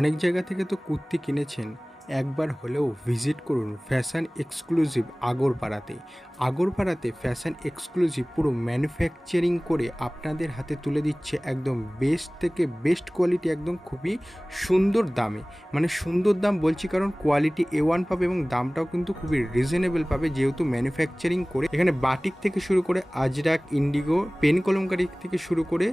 অনেক জায়গা থেকে তো কুর্তি কিনেছেন, একবার হলেও ভিজিট করুন ফ্যাশন এক্সক্লুসিভ আগরপাড়াতে। আগরপাড়াতে ফ্যাশন এক্সক্লুসিভ পুরো ম্যানুফ্যাকচারিং করে আপনাদের হাতে তুলে দিচ্ছে একদম বেস্ট থেকে বেস্ট কোয়ালিটি, একদম খুবই সুন্দর দামে। মানে সুন্দর দাম বলছি কারণ কোয়ালিটি A1 পাবে এবং দামটাও কিন্তু খুবই রিজনেবল পাবে, যেহেতু ম্যানুফ্যাকচারিং করে। এখানে বাটিক থেকে শুরু করে আজরাক, ইন্ডিগো, পেন কলমকারি থেকে শুরু করে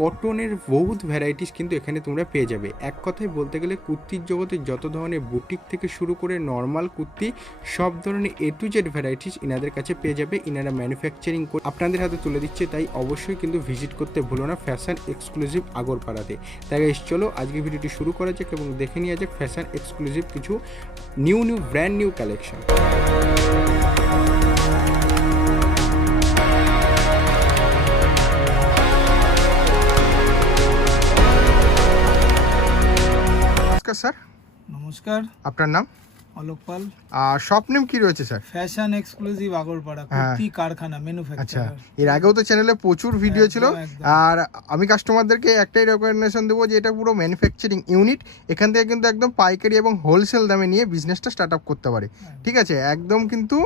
কটনের বহুত ভ্যারাইটিস কিন্তু এখানে তোমরা পেয়ে যাবে। এক কথায় বলতে গেলে কুর্তির জগতে যত ধরনের বুটিক থেকে শুরু করে নর্মাল কুর্তি, সব ধরনের A to Z ভ্যারাইটিস ইনাদের কাছে পেয়ে যাবে। ইনারা ম্যানুফ্যাকচারিং করে আপনাদের হাতে তুলে দিচ্ছে, তাই অবশ্যই কিন্তু ভিজিট করতে ভুলো না ফ্যাশন এক্সক্লুসিভ আগরপাড়াতে। তাই চলো আজকে ভিডিওটি শুরু করা যাক এবং দেখে নেওয়া যাক ফ্যাশন এক্সক্লুসিভ কিছু নিউ ব্র্যান্ড নিউ কালেকশন। নমস্কার স্যার। নমস্কার, আপনার নাম? অলোক পাল। আর শপ নেম কি রয়েছে sir? Fashion exclusive Agarpara kurti কারখানা আচ্ছা, ম্যানুফ্যাকচারার। এর আগেও তো চ্যানেলে প্রচুর ভিডিও ছিল। একদম। আর আমি কাস্টমারদেরকে একটাই রেকমেন্ডেশন দেবো যে এটা পুরো ম্যানুফ্যাকচারিং ইউনিট, এখান থেকে কিন্তু একদম পাইকারি এবং হোলসেল দামে নিয়ে বিজনেসটা স্টার্ট আপ করতে পারে। ঠিক আছে, একদম কিন্তু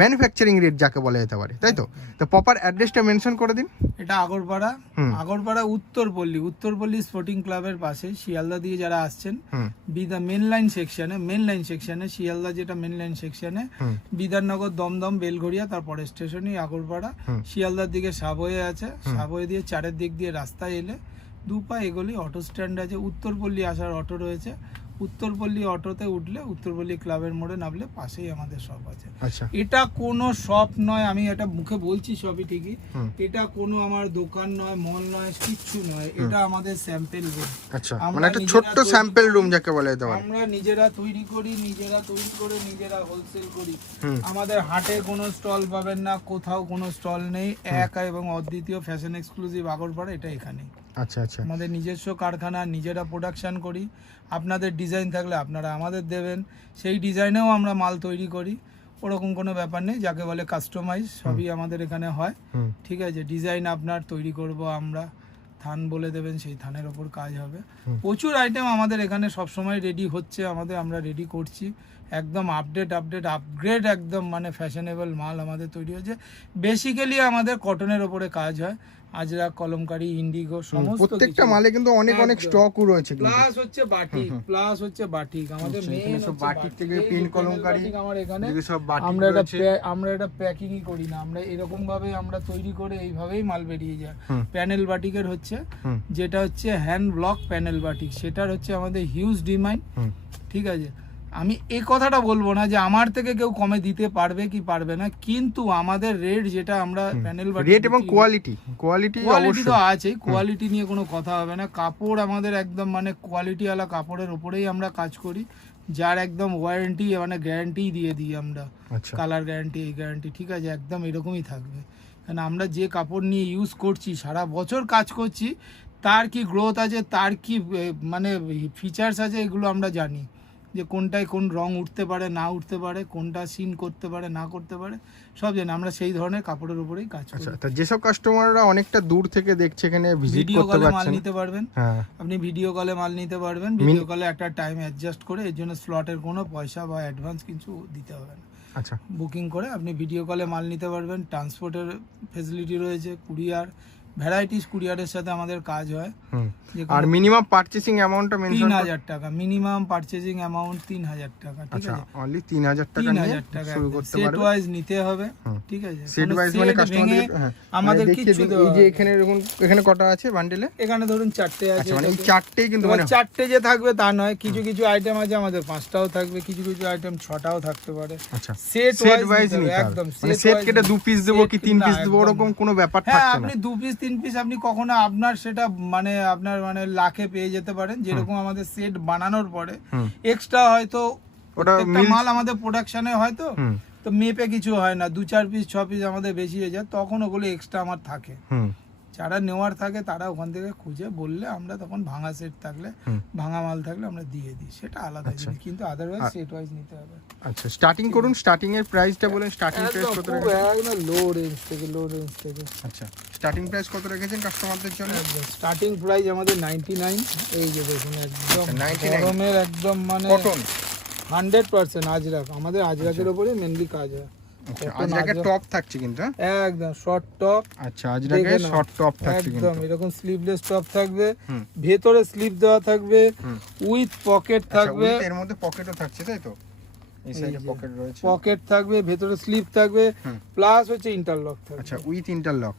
ম্যানুফ্যাকচারিং রেট যাকে বলা যেতে পারে, তাই তো? তো প্রপার অ্যাড্রেসটা মেনশন করে দিন। এটা আগরপাড়া উত্তরপল্লী স্পোর্টিং ক্লাবের পাশে, শিয়ালদা দিয়ে যারা আসছেন বিদা মেন লাইন সেকশনে শিয়ালদা যেটা মেন লাইন সেকশনে, বিধাননগর, দমদম, বেলঘড়িয়া, তারপরে স্টেশনই আগরপাড়া। শিয়ালদার দিকে সাবওয়ে আছে, সাবওয়ে দিয়ে চারের দিক দিয়ে রাস্তায় এলে দুপা এগোলি অটো স্ট্যান্ড আছে, উত্তরপল্লী আসার অটো রয়েছে। উত্তরপল্লী অটোতে উঠলে উত্তরপল্লী ক্লাবের মোড়ে নামলে পাশেই আমাদের শপ আছে। এটা কোনো শপ নয়, আমি এটা মুখে বলছি সবই ঠিকই, এটা কোনো আমার দোকান নয়, মল নয়, কিচ্ছু নয়, এটা আমাদের স্যাম্পল রুম। আচ্ছা, মানে একটা ছোট্ট স্যাম্পল রুম যাকে বলা যেতে পারে। আমরা নিজেরা তৈরি করে নিজেরা হোলসেল করি। আমাদের হাটে কোনো স্টল পাবেন না, কোথাও কোনো স্টল নেই। একা এবং অদ্বিতীয় ফ্যাশন এক্সক্লুসিভ আগরপাড়া, এটা এখানে। আচ্ছা আচ্ছা, আমাদের নিজস্ব কারখানা, নিজেরা প্রোডাকশন করি। আপনাদের ডিজাইন থাকলে আপনারা আমাদের দেবেন, সেই ডিজাইনেও আমরা মাল তৈরি করি। ওরকম কোনো ব্যাপার নেই, যাকে বলে কাস্টমাইজ, সবই আমাদের এখানে হয়। ঠিক আছে, ডিজাইন আপনার তৈরি করব আমরা, থান বলে দেবেন, সেই থানের ওপর কাজ হবে। প্রচুর আইটেম আমাদের এখানে সবসময় রেডি হচ্ছে, আমরা রেডি করছি। একদম আপগ্রেড একদম, মানে ফ্যাশনেবল মাল আমাদের তৈরি হচ্ছে। বেসিক্যালি আমাদের কটনের ওপরে কাজ হয়, আজরাক, কলমকারি, ইন্ডিগো, সমস্ত প্রত্যেকটা মালে কিন্তু অনেক স্টকও রয়েছে। প্লাস হচ্ছে বাটিক আমাদের মেইন সব বাটিক থেকে পেন কলমকারি আমার এখানে সব বাটিক। আমরা এটা প্যাকিংই করি না, আমরা এরকম ভাবে আমরা তৈরি করে এইভাবেই মাল বেরিয়ে যায়। প্যানেল বাটিকের হচ্ছে, যেটা হচ্ছে হ্যান্ড ব্লক প্যানেল বাটিক, সেটার হচ্ছে আমাদের হিউজ ডিমান্ড। ঠিক আছে, আমি এই কথাটা বলবো না যে আমার থেকে কেউ কমে দিতে পারবে কি পারবে না, কিন্তু আমাদের রেট যেটা আমরা প্যানেল বাটিক, রেট এবং কোয়ালিটি তো আছেই, কোয়ালিটি নিয়ে কোনো কথা হবে না। কাপড় আমাদের একদম মানে কোয়ালিটিওয়ালা কাপড়ের উপরেই আমরা কাজ করি, যার একদম ওয়ারেন্টি মানে গ্যারান্টি দিয়ে দিই আমরা। কালার গ্যারান্টি, এই গ্যারান্টি, ঠিক আছে, একদম এরকমই থাকবে। কারণ আমরা যে কাপড় নিয়ে ইউজ করছি, সারা বছর কাজ করছি, তার কি গ্রোথ আছে, তার কি মানে ফিচার্স আছে, এগুলো আমরা জানি যে কোনটায় কোন রং উঠতে পারে না উঠতে পারে, কোনটা সিন করতে পারে না করতে পারে, সব জানি আমরা। সেই ধরনের কাপড়ের উপরেই কাজ করি। আচ্ছা, যেসব কাস্টমাররা অনেকটা দূর থেকে দেখছে, এখানে ভিজিট করতে পারছেন, মাল নিতে পারবেন। আপনি ভিডিও কলে মাল নিতে পারবেন, ভিডিও কলে একটা টাইম অ্যাডজাস্ট করে, এর জন্য স্লটের কোনো পয়সা বা অ্যাডভান্স কিছু দিতে হবে না। আচ্ছা, বুকিং করে আপনি ভিডিও কলে মাল নিতে পারবেন। ট্রান্সপোর্টের ফেসিলিটি রয়েছে, কুরিয়ার, ভ্যারাইটিস কুরিয়ারের সাথে আমাদের কাজ হয়। আর মিনিমাম পারচেজিং অ্যামাউন্টটা মেনশন 3000 টাকা, মিনিমাম পারচেজিং অ্যামাউন্ট 3000 টাকা। ঠিক আছে, অনলি 3000 টাকা নিয়ে শুরু করতে পারবেন। সেট ওয়াইজ নিতে হবে, ঠিক আছে, সেট ওয়াইজ মানে কাস্টমারদের আমাদের কিছু এই যে এখানে দেখুন, এখানে কটা আছে বান্ডেলে? এখানে ধরুন 4টে আছে। মানে এই 4টেই কিন্তু, মানে 4টে যে থাকবে তা নয়, কিছু আইটেম আছে আমাদের 5টাও থাকবে, কিছু আইটেম 6টাও থাকতে পারে। আচ্ছা, সেট ওয়াইজ একদম, মানে সেট কেটে 2 পিস দেবো কি 3 পিস দেবো, ওরকম কোনো ব্যাপার থাকছে না। আপনি 2 পিস 3 পিস আপনি কখনো আপনার সেটা মানে আপনার মানে লাখে পেয়ে যেতে পারেন। যেরকম আমাদের সেট বানানোর পরে এক্সট্রা হয়তো ওটা মাল আমাদের প্রোডাকশনে হয়তো তো মেপে কিছু হয় না, 2-4 পিস 6 পিস আমাদের বেশি হয়ে যায়, তখন ওগুলো এক্সট্রা আমার থাকে। যারা নেওয়ার থাকে তারা ওখান থেকে খুঁজে বললে আমরা তখন ভাঙা সেট থাকলে ভাঙা মাল থাকলে আমরা দিয়ে দিই, সেটা আলাদা জিনিস, কিন্তু আদারওয়াইজ সেট ওয়াইজ নিতে হবে। আচ্ছা, স্টার্টিং করুন, স্টার্টিং এর প্রাইসটা বলেন, স্টার্টিং প্রাইস কত রেখেছেন? একদম লো রেঞ্জ থেকে। আচ্ছা, স্টার্টিং প্রাইস কত রেখেছেন কাস্টমারদের জন্য? স্টার্টিং প্রাইস আমাদের 99। এই যে দেখুন একদম 99 গরমের একদম মানে কটন 100% আজরাক, আমাদের আজরাকের উপরে মেনলি কাজ হয়। আজরাকের টপ থাকছে কিন্তু, একদম শর্ট টপ। আচ্ছা, আজরাকের শর্ট টপ থাকছে কিন্তু, একদম এরকম স্লিভলেস টপ থাকবে, ভেতরে স্লিপ দেওয়া থাকবে, উইথ পকেট থাকবে, এর মধ্যে পকেটও থাকছে তাই তো? এই সাইডে পকেট রয়েছে, পকেট থাকবে, ভেতরে স্লিপ থাকবে, প্লাস হচ্ছে ইন্টারলক থাকবে। আচ্ছা, উইথ ইন্টারলক,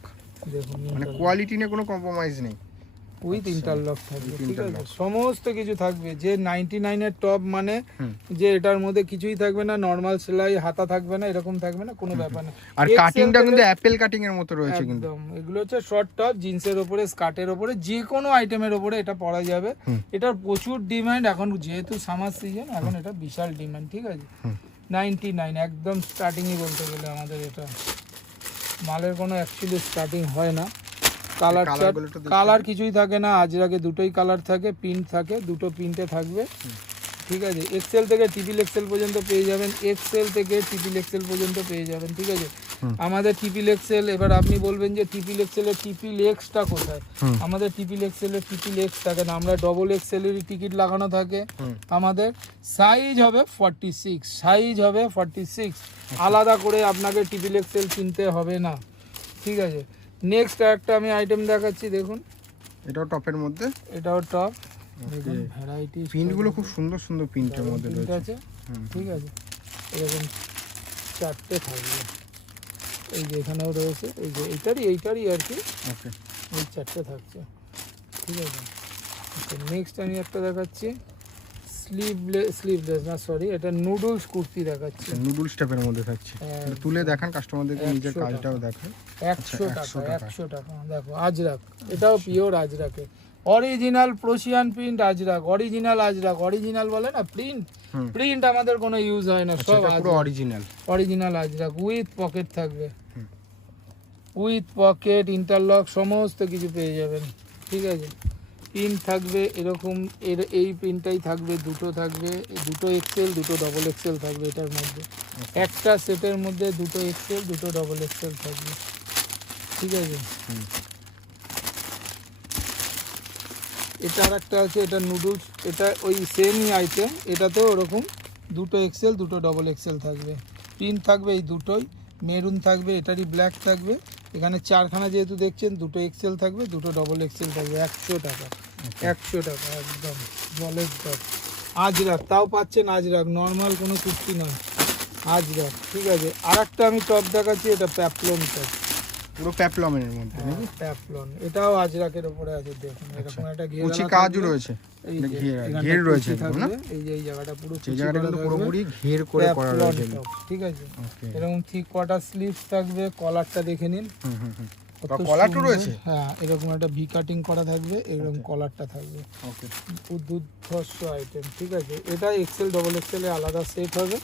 দেখুন মানে কোয়ালিটি নিয়ে কোনো কম্প্রোমাইজ নেই, উইথ ইন্টারলক থাকবে, ঠিক আছে, সমস্ত কিছু থাকবে। যে 99 এর টপ মানে যে এটার মধ্যে কিছুই থাকবে না, নরমাল সেলাই, হাতা থাকবে না, এরকম থাকবে না, কোনো ব্যাপার না। আর কাটিংটা কিন্তু অ্যাপেল কাটিং এর মতো রয়েছে কিন্তু, একদম এগুলো হচ্ছে শর্ট টপ, জিন্সের উপরে, স্কার্টের উপরে, যে কোনো আইটেমের উপরে এটা পরা যাবে। এটার প্রচুর ডিমান্ড এখন, যেহেতু সামার সিজন, এখন এটা বিশাল ডিমান্ড, ঠিক আছে। 99 একদম স্টার্টিংই বলতে গেলে আমাদের এটা মালের কোনো অ্যাকচুয়ালি স্টার্টিং হয় না। কালার কিছুই থাকে না, আজরাকে দুটোই কালার থাকে, প্রিন্ট থাকে, দুটো প্রিন্টে থাকবে, ঠিক আছে। এক্সেল থেকে ট্রিপল এক্সেল পর্যন্ত পেয়ে যাবেন, এক্সেল থেকে ট্রিপল এক্সেল পর্যন্ত পেয়ে যাবেন, ঠিক আছে। আমাদের ট্রিপল এক্সেল, এবার আপনি বলবেন যে ট্রিপল এক্সেল এর ট্রিপল এক্সটা কোথায়? আমাদের ট্রিপল এক্সেল এর ট্রিপল এক্স থাকে না, আমরা ডবল এক্সেল এর টিকিট লাগানো থাকে। আমাদের সাইজ হবে 46, সাইজ হবে 46, আলাদা করে আপনাকে ট্রিপল এক্সেল কিনতে হবে না, ঠিক আছে। নেক্সট একটা আমি আইটেম দেখাচ্ছি, দেখুন এটাও টপের মধ্যে, এটাও টপ, দেখুন ভ্যারাইটি, প্রিন্টগুলো খুব সুন্দর সুন্দর প্রিন্টের মধ্যে রয়েছে, ঠিক আছে। এরকম 4টে থাকবে, এই যে এখানেও রয়েছে, এই যে এইটারই আর কি, ওকে, এই 4টে থাকছে, ঠিক আছে। নেক্সট আমি একটা দেখাচ্ছি, স্লিভলেস না, সরি, এটা নুডলস কুর্তি দেখাচ্ছি, নুডলস টাইপের মধ্যে থাকছে, তুলে দেখান কাস্টমারদেরকে, নিজের কাজটাও দেখান। 100 টাকা, দেখো আজরাক, এটাও পিওর আজরাকে, original Prussian print Ajrak, original বলে না প্রিন্ট আমাদের কোনো ইউজ হয় না, সব পুরো অরিজিনাল আজরাক, উইথ পকেট থাকবে, উইথ পকেট, ইন্টারলক, সমস্ত কিছু পেয়ে যাবেন, ঠিক আছে। পিন থাকবে এরকম, এই পিনটাই থাকবে, দুটো থাকবে, দুটো এক্সেল, দুটো ডবল এক্সেল থাকবে এটার মধ্যে, একটা সেটের মধ্যে দুটো এক্সেল, দুটো ডবল এক্সেল থাকবে, ঠিক আছে। এটা আর একটা আছে, এটা নুডলস, এটা ওই সেমই আইটেম, এটাতেও ওরকম দুটো এক্সেল, দুটো ডবল এক্সেল থাকবে, পিন থাকবে এই দুটোই, মেরুন থাকবে, এটারই ব্ল্যাক থাকবে, এখানে 4খানা যেহেতু দেখছেন, দুটো এক্সেল থাকবে, দুটো ডবল এক্সেল থাকবে, 100 টাকা, 100 টাকা একদম জলের টপ, আজরাক, তাও পাচ্ছেন আজরাক, নর্মাল কোনো কুর্তি নয়, আজরাক, ঠিক আছে। আর একটা আমি টপ দেখাচ্ছি, এটা প্যাপলন টপ, পুরো প্যাপলমের মধ্যে, প্যাপলন, এটাও আজরাকের উপরে আছে, দেখুন এরকম একটা কুচি কাজও রয়েছে, ঘের রয়েছে, এই যে এই জায়গাটা পুরো এই জায়গাটা কিন্তু পুরোপুরি ঘের করে করা রয়েছে, ঠিক আছে। এরকম ঠিক কোয়ার্টার স্লিভস থাকবে, কলারটা দেখে নিন, কলারটা রয়েছে, হ্যাঁ এরকম একটা ভি কাটিং করা থাকবে, এরকম কলারটা থাকবে, ওকে, দুর্ধর্ষ আইটেম, ঠিক আছে। এটা এক্সেল ডবল এক্সেল এ আলাদা সেট হবে,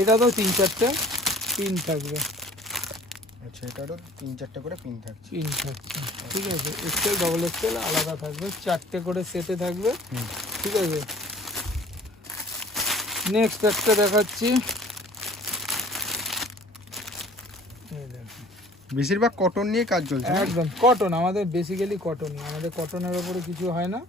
এটা তো 3-4টে পিন থাকবে, আচ্ছা, এটারও 3-4টে করে পিন থাকছে, ঠিক আছে। এক্সেল ডবল এক্সেল আলাদা থাকবে, 4টে করে সেটে থাকবে, ঠিক আছে। নেক্সট একটা দেখাচ্ছি, বেশিরভাগ কটন নিয়ে কাজ চলছে, একদম কটন, আমাদের বেসিক্যালি কটনই, আমাদের কটনের উপরে কিছু হয় না,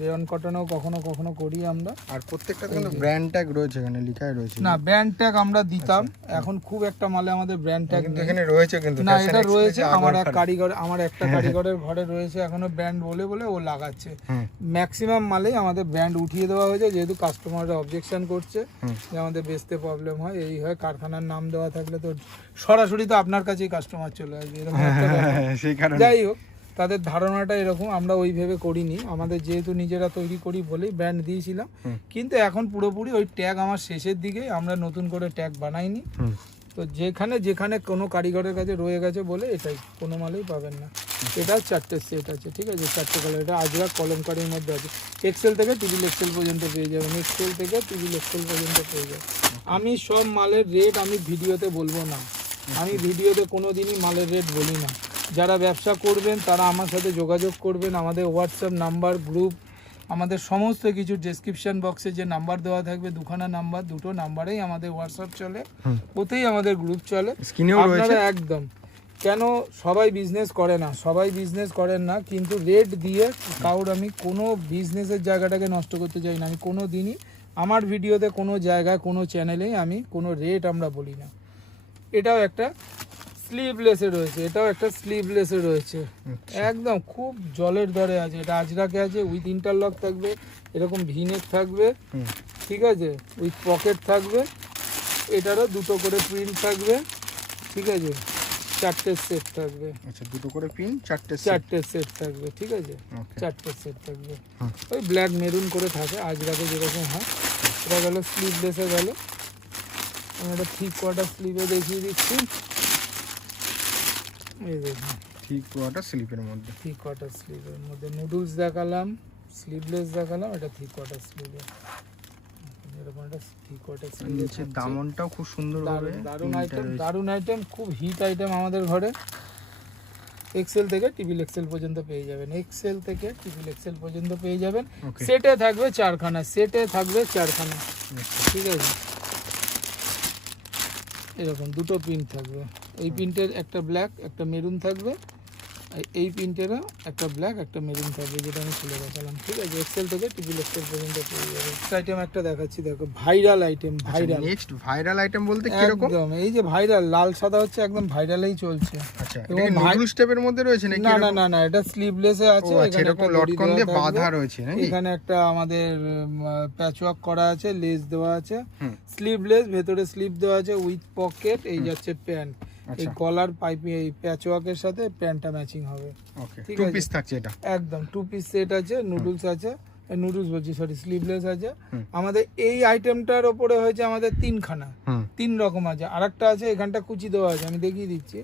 রেয়ন কটনেও কখনো কখনো করি আমরা। আর প্রত্যেকটাতে কিন্তু ব্র্যান্ড ট্যাগ রয়েছে, এখানে লেখাই রয়েছে, না ব্র্যান্ড ট্যাগ আমরা দিতাম, এখন খুব একটা মালে আমাদের ব্র্যান্ড ট্যাগ নেই, এখানে রয়েছে কিন্তু, না এটা রয়েছে, আমার একটা কারিগরের ঘরে রয়েছে এখনো, ব্র্যান্ড বলে বলে ও লাগাচ্ছে, ম্যাক্সিমাম মালেই আমাদের ব্র্যান্ড উঠিয়ে দেওয়া হয়েছে, যেহেতু কাস্টমাররা অবজেকশন করছে যে আমাদের বেচতে প্রবলেম হয়, এই হয়, কারখানার নাম দেওয়া থাকলে তো সরাসরি তো আপনার কাছেই কাস্টমার চলে আসবে, এরকম একটা ব্যাপার। যাই হোক, তাদের ধারণাটা এরকম, আমরা ওই ভেবে করিনি, আমাদের যেহেতু নিজেরা তৈরি করি বলেই ব্র্যান্ড দিয়েছিলাম, কিন্তু এখন পুরোপুরি ওই ট্যাগ আমার শেষের দিকে, আমরা নতুন করে ট্যাগ বানাইনি, তো যেখানে কোনো কারিগরের কাছে রয়ে গেছে বলে এটাই, কোনো মালেই পাবেন না। এটা 4টে সেট আছে, ঠিক আছে, 4টে কালার, এটা আজরাক কলমকারীর মধ্যে আছে, এক্সেল থেকে ট্রিপল এক্সেল পর্যন্ত পেয়ে যাবেন, এক্সেল থেকে ট্রিপল এক্সেল পর্যন্ত পেয়ে যাবেন। আমি সব মালের রেট আমি ভিডিওতে বলবো না, আমি ভিডিওতে কোনো দিনই মালের রেট বলি না, যারা ব্যবসা করবেন তারা আমার সাথে যোগাযোগ করবেন। আমাদের হোয়াটসঅ্যাপ নাম্বার, গ্রুপ, আমাদের সমস্ত কিছু ডেসক্রিপশন বক্সে যে নাম্বার দেওয়া থাকবে, দুখানা নাম্বার, দুটো নাম্বারেই আমাদের হোয়াটসঅ্যাপ চলে, ওতেই আমাদের গ্রুপ চলে। স্ক্রিনেও রয়েছে। আপনারা একদম, কেন সবাই বিজনেস করে না, সবাই বিজনেস করেন না, কিন্তু রেট দিয়ে কারোর আমি কোনো বিজনেসের জায়গাটাকে নষ্ট করতে চাই না। আমি কোনো দিনই আমার ভিডিওতে কোনো জায়গায় কোনো চ্যানেলেই আমি কোনো রেট আমরা বলি না। এটাও একটা স্লিভলেসে রয়েছে, এটাও একটা স্লিভলেসে রয়েছে, একদম খুব জলের দরে আছে। এটা আজরাকে আছে, উইথ ইন্টারলক থাকবে, এরকম ভিনেক থাকবে, ঠিক আছে, উইথ পকেট থাকবে, এটারও দুটো করে প্রিন্ট থাকবে, ঠিক আছে, 4টে সেট থাকবে। আচ্ছা, দুটো করে প্রিন্ট, 4টে সেট থাকবে, ঠিক আছে, Okay. 4টে সেট থাকবে। ওই ব্ল্যাক মেরুন করে থাকে আজরাকে যেরকম হয়। এটা গেল স্লিভলেসে গেল। আমি একটা 3/4 স্লিভে দেখিয়ে দিচ্ছি। এই দেখুন, ঠিক পুরোটা স্লিপের মধ্যে। 3/4 স্লিভের মধ্যে নুডলস দেখালাম, স্লিভলেস দেখালাম, এটা 3/4 স্লিভে। এরকম একটা 3/4 স্লিভে নিচে দামনটাও খুব সুন্দর ভাবে। দারুণ আইটেম, দারুণ আইটেম, খুব হিট আইটেম আমাদের ঘরে। এক্সেল থেকে টিবিল এক্সেল পর্যন্ত পেয়ে যাবেন, এক্সেল থেকে টিবিল এক্সেল পর্যন্ত পেয়ে যাবেন। Okay. সেটে থাকবে 4খানা, সেটে থাকবে 4খানা, ঠিক আছে। এরকম দুটো প্রিন্ট থাকবে, এই প্রিন্টের একটা ব্ল্যাক একটা মেরুন থাকবে, আর এই প্রিন্টেরও একটা ব্ল্যাক একটা মেরুন থাকবে, যেটা আমি খুলে দেখালাম, ঠিক আছে। এক্সেল থেকে টিবিল এক্সেল পর্যন্ত পেয়ে যাবে। আইটেম একটা দেখাচ্ছি, দেখো, viral item, viral. Next viral item বলতে কি রকম? একদম এই যে ভাইরাল লাল সাদা হচ্ছে, একদম ভাইরালেই চলছে। আচ্ছা, এবং এটা কি নুডল স্টেপের মধ্যে রয়েছে নাকি? না না না না, এটা স্লিভলেসে আছে। আচ্ছা, এরকম লটকন দিয়ে বাঁধা রয়েছে নাকি? এখানে একটা আমাদের প্যাচওয়ার্ক করা আছে, লেস দেওয়া আছে, স্লিভলেস, ভেতরে স্লিভ দেওয়া আছে, উইথ পকেট। এই যাচ্ছে প্যান্ট, এই গলার পাইপে এই প্যাচওয়ার্কের সাথে প্যান্টটা ম্যাচিং হবে। ওকে, ঠিক টু আছে, পিস থাকছে এটা। একদম 2 পিস সেট আছে, নুডলস আছে, নুডলস বলছি সরি, স্লিভলেস আছে। আমাদের এই আইটেমটার ওপরে হয়েছে আমাদের 3খানা, 3 রকম আছে। আরেকটা আছে, এখানটা কুচি দেওয়া আছে, আমি দেখিয়ে দিচ্ছি।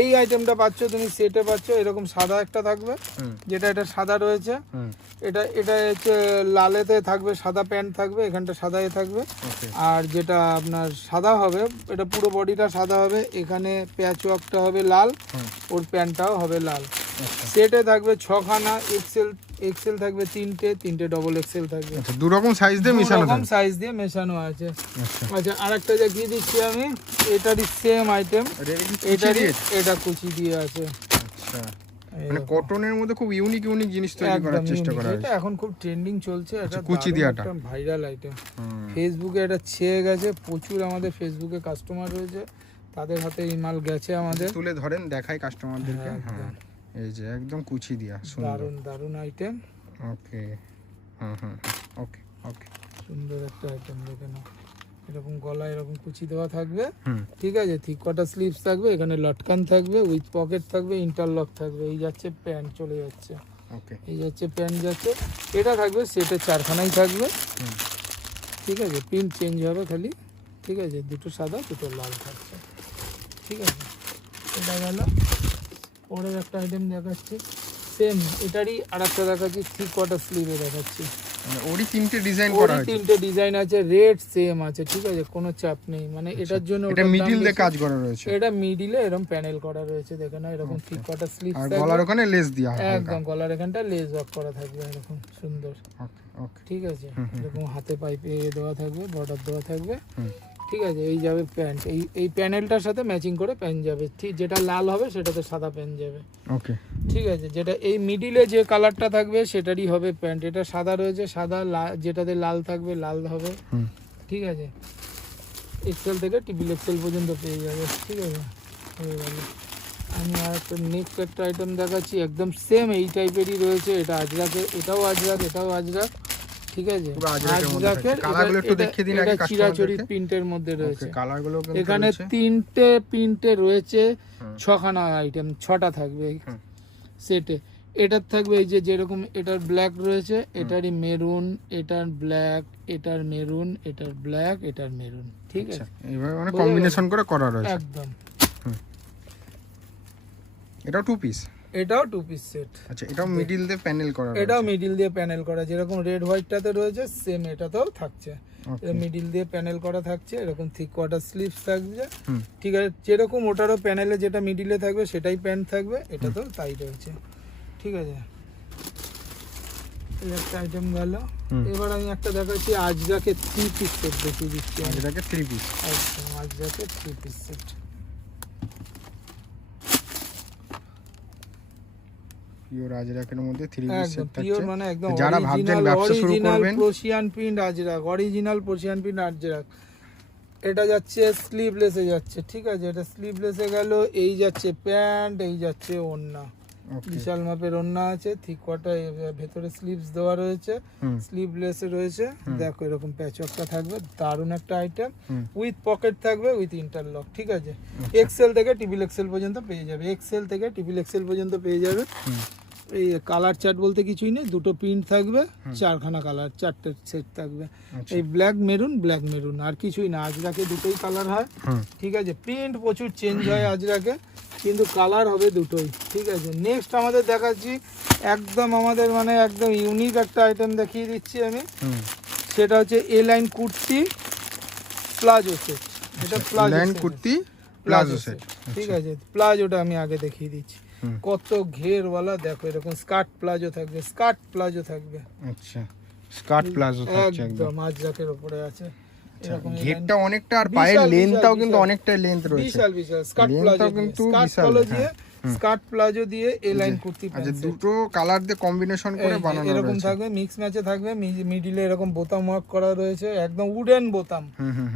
এই আইটেমটা পাচ্ছ তুমি সেটে পাচ্ছ, এরকম সাদা একটা থাকবে, যেটা এটা সাদা রয়েছে, এটা এটা হচ্ছে লালেতে থাকবে, সাদা প্যান্ট থাকবে, এখানটা সাদা এ থাকবে। আর যেটা আপনার সাদা হবে, এটা পুরো বডিটা সাদা হবে, এখানে প্যাচওয়ার্কটা হবে লাল, ওর প্যান্টটাও হবে লাল। সেটে থাকবে 6খানা, এক্সেল থাকবে 3টে ডবল এক্সেল থাকবে। আচ্ছা, দু রকম সাইজ দিয়ে মেশানো রকম সাইজ দিয়ে মেশানো আছে। আচ্ছা, আরেকটা দেখিয়ে দিচ্ছি আমি, এটারই সেম আইটেম, এটা কুচি দিয়ে আছে। আচ্ছা, মানে কটনের মধ্যে খুব ইউনিক ইউনিক জিনিস তৈরি করার চেষ্টা করা হয়েছে। এটা এখন খুব ট্রেন্ডিং চলছে, এটা কুচি দিয়াটা ভাইরাল আইটেম। ফেসবুকে এটা ছেয়ে গেছে, প্রচুর আমাদের ফেসবুকে কাস্টমার রয়েছে, তাদের হাতে এই মাল গেছে আমাদের। তুলে ধরেন, দেখাই কাস্টমারদেরকে। হ্যাঁ, এই যে একদম কুচি দিয়া, দারুণ দারুণ আইটেম। ওকে, ওকে ওকে, সুন্দর একটা আইটেম, দেখে নাও। এরকম গলা এরকম কুচি দেওয়া থাকবে, ঠিক আছে, 3/4 স্লিভস থাকবে, এখানে লটকান থাকবে, উইথ পকেট থাকবে, ইন্টারলক থাকবে। এই যাচ্ছে প্যান্ট, চলে যাচ্ছে, ওকে, এই যাচ্ছে প্যান্ট যাচ্ছে। এটা থাকবে সেটে 4খানাই থাকবে, ঠিক আছে, প্রিন্ট চেঞ্জ হবে খালি, ঠিক আছে, দুটো সাদা দুটো লাল থাকছে, ঠিক আছে। এটা গেল। পরের একটা আইটেম দেখাচ্ছি, সেম এটারই আরেকটা দেখাচ্ছি, 3/4 স্লিভে দেখাচ্ছি। মানে ওরই 3টে ডিজাইন করা আছে, 3টে ডিজাইন আছে, রেট সেম আছে, ঠিক আছে, কোনো চাপ নেই। মানে এটার জন্য এটা মিডল দিয়ে কাজ করা রয়েছে, এটা মিডিলে এরকম প্যানেল করা রয়েছে, দেখে না, এরকম 3/4 স্লিভ আর গলার ওখানে লেস দেওয়া হবে, একদম গলার এখানটা লেস ওয়ার্ক করা থাকবে, এরকম সুন্দর, ওকে ওকে, ঠিক আছে। এরকম হাতে পাইপে দেওয়া থাকবে, বর্ডার দেওয়া থাকবে, ঠিক আছে। এই যাবে প্যান্ট, এই প্যানেলটার সাথে ম্যাচিং করে প্যান্ট যাবে, ঠিক, যেটা লাল হবে সেটাতে সাদা প্যান্ট যাবে, ওকে, ঠিক আছে। যেটা এই মিডিলে যে কালারটা থাকবে সেটারই হবে প্যান্ট। এটা সাদা রয়েছে, সাদা, যেটাতে লাল থাকবে লাল হবে, ঠিক আছে। এক্সেল থেকে টিবিল এক্সেল পর্যন্ত পেয়ে যাবে, ঠিক আছে, হয়ে গেল। আমি আর একটা নেক্সট একটা আইটেম দেখাচ্ছি, একদম সেম এই টাইপেরই রয়েছে। এটা আজরাকের, এটাও আজরাক, এটাও আজরাক, ঠিক আছে। আজরাকের এটা চিরাচরি প্রিন্টের মধ্যে রয়েছে। এখানে 3টে প্রিন্টে রয়েছে, 6খানা আইটেম, 6টা থাকবে সেটে। এটার থাকবে এই যে যেরকম এটার ব্ল্যাক রয়েছে, এটারই মেরুন, এটার ব্ল্যাক, এটার মেরুন, এটার ব্ল্যাক, এটার মেরুন, ঠিক আছে। এইভাবে মানে কম্বিনেশন করে করা রয়েছে একদম। এটাও 2 পিস, এটাও 2 পিস সেট। আচ্ছা, এটাও মিডিল দিয়ে প্যানেল করা রয়েছে। এটাও মিডিল দিয়ে প্যানেল করা, যেরকম রেড হোয়াইটটাতে রয়েছে সেম এটাতেও থাকছে। মিডিল দিয়ে প্যানেল করা থাকছে, এরকম থিক কোয়ার্টার স্লিভস থাকবে, ঠিক আছে। যেরকম ওটারও প্যানেলে যেটা মিডিলে থাকবে সেটাই প্যান্ট থাকবে, এটাতেও তাই রয়েছে, ঠিক আছে। এই একটা আইটেম গেল। এবার আমি একটা দেখাচ্ছি আজরাকে 3 পিস সেট দেখিয়ে দিচ্ছি। আজরাকে 3 পিস, একদম আজরাকে 3 পিস সেট। পিওর আজরাকের মধ্যে 3 পিস সেট থাকছে। পিওর মানে একদম যারা ভাবছেন ব্যবসা শুরু করবেন, Prussian print Ajrak, original Prussian print Ajrak. এটা যাচ্ছে স্লিভলেসে যাচ্ছে, ঠিক আছে। এটা স্লিভলেসে গেল, এই যাচ্ছে প্যান্ট, এই যাচ্ছে ওড়না, বিশাল মাপের ওড়না আছে, থিক কোয়ার্টার, ভেতরে স্লিভস দেওয়া রয়েছে, স্লিভলেসে রয়েছে। দেখো এরকম প্যাচওয়ার্কটা থাকবে, দারুণ একটা আইটেম। উইথ পকেট থাকবে, উইথ ইন্টারলক, ঠিক আছে। এক্সেল থেকে টিবিল এক্সেল পর্যন্ত পেয়ে যাবে, এক্সেল থেকে টিবিল এক্সেল পর্যন্ত পেয়ে যাবে। এই কালার চার্ট বলতে কিছুই নেই, দুটো প্রিন্ট থাকবে, 4খানা কালার, 4টে সেট থাকবে। এই ব্ল্যাক মেরুন, ব্ল্যাক মেরুন, আর কিছুই না। আজরাকে দুটোই কালার হয়, ঠিক আছে। প্রিন্ট প্রচুর চেঞ্জ হয় আজরাকে, কিন্তু কালার হবে দুটোই, ঠিক আছে। নেক্সট আমাদের দেখাচ্ছি একদম আমাদের মানে একদম ইউনিক একটা আইটেম দেখিয়ে দিচ্ছি আমি। সেটা হচ্ছে এ লাইন কুর্তি প্লাজো সেট। এটা palazzo line kurti palazzo set, ঠিক আছে। প্লাজোটা আমি আগে দেখিয়ে দিচ্ছি, কত ঘেরওয়ালা। দেখো এরকম স্কার্ট প্লাজো থাকবে, স্কার্ট প্লাজো থাকবে। আচ্ছা, স্কার্ট প্লাজো থাকছে একদম আজরাকের উপরে আছে। এরকম ঘেরটা অনেকটা, আর পায়ের লেন্থটাও কিন্তু অনেকটা লেন্থ রয়েছে, বিশাল বিশাল। স্কার্ট প্লাজো কিন্তু স্কার্ট প্লাজো দিয়ে এ লাইন কুর্তি প্যান্ট। আচ্ছা, দুটো কালার দিয়ে কম্বিনেশন করে বানানো রয়েছে, এরকম থাকবে, মিক্স ম্যাচে থাকবে। মিডিলে এরকম বোতাম ওয়ার্ক করা রয়েছে, একদম উডেন বোতাম,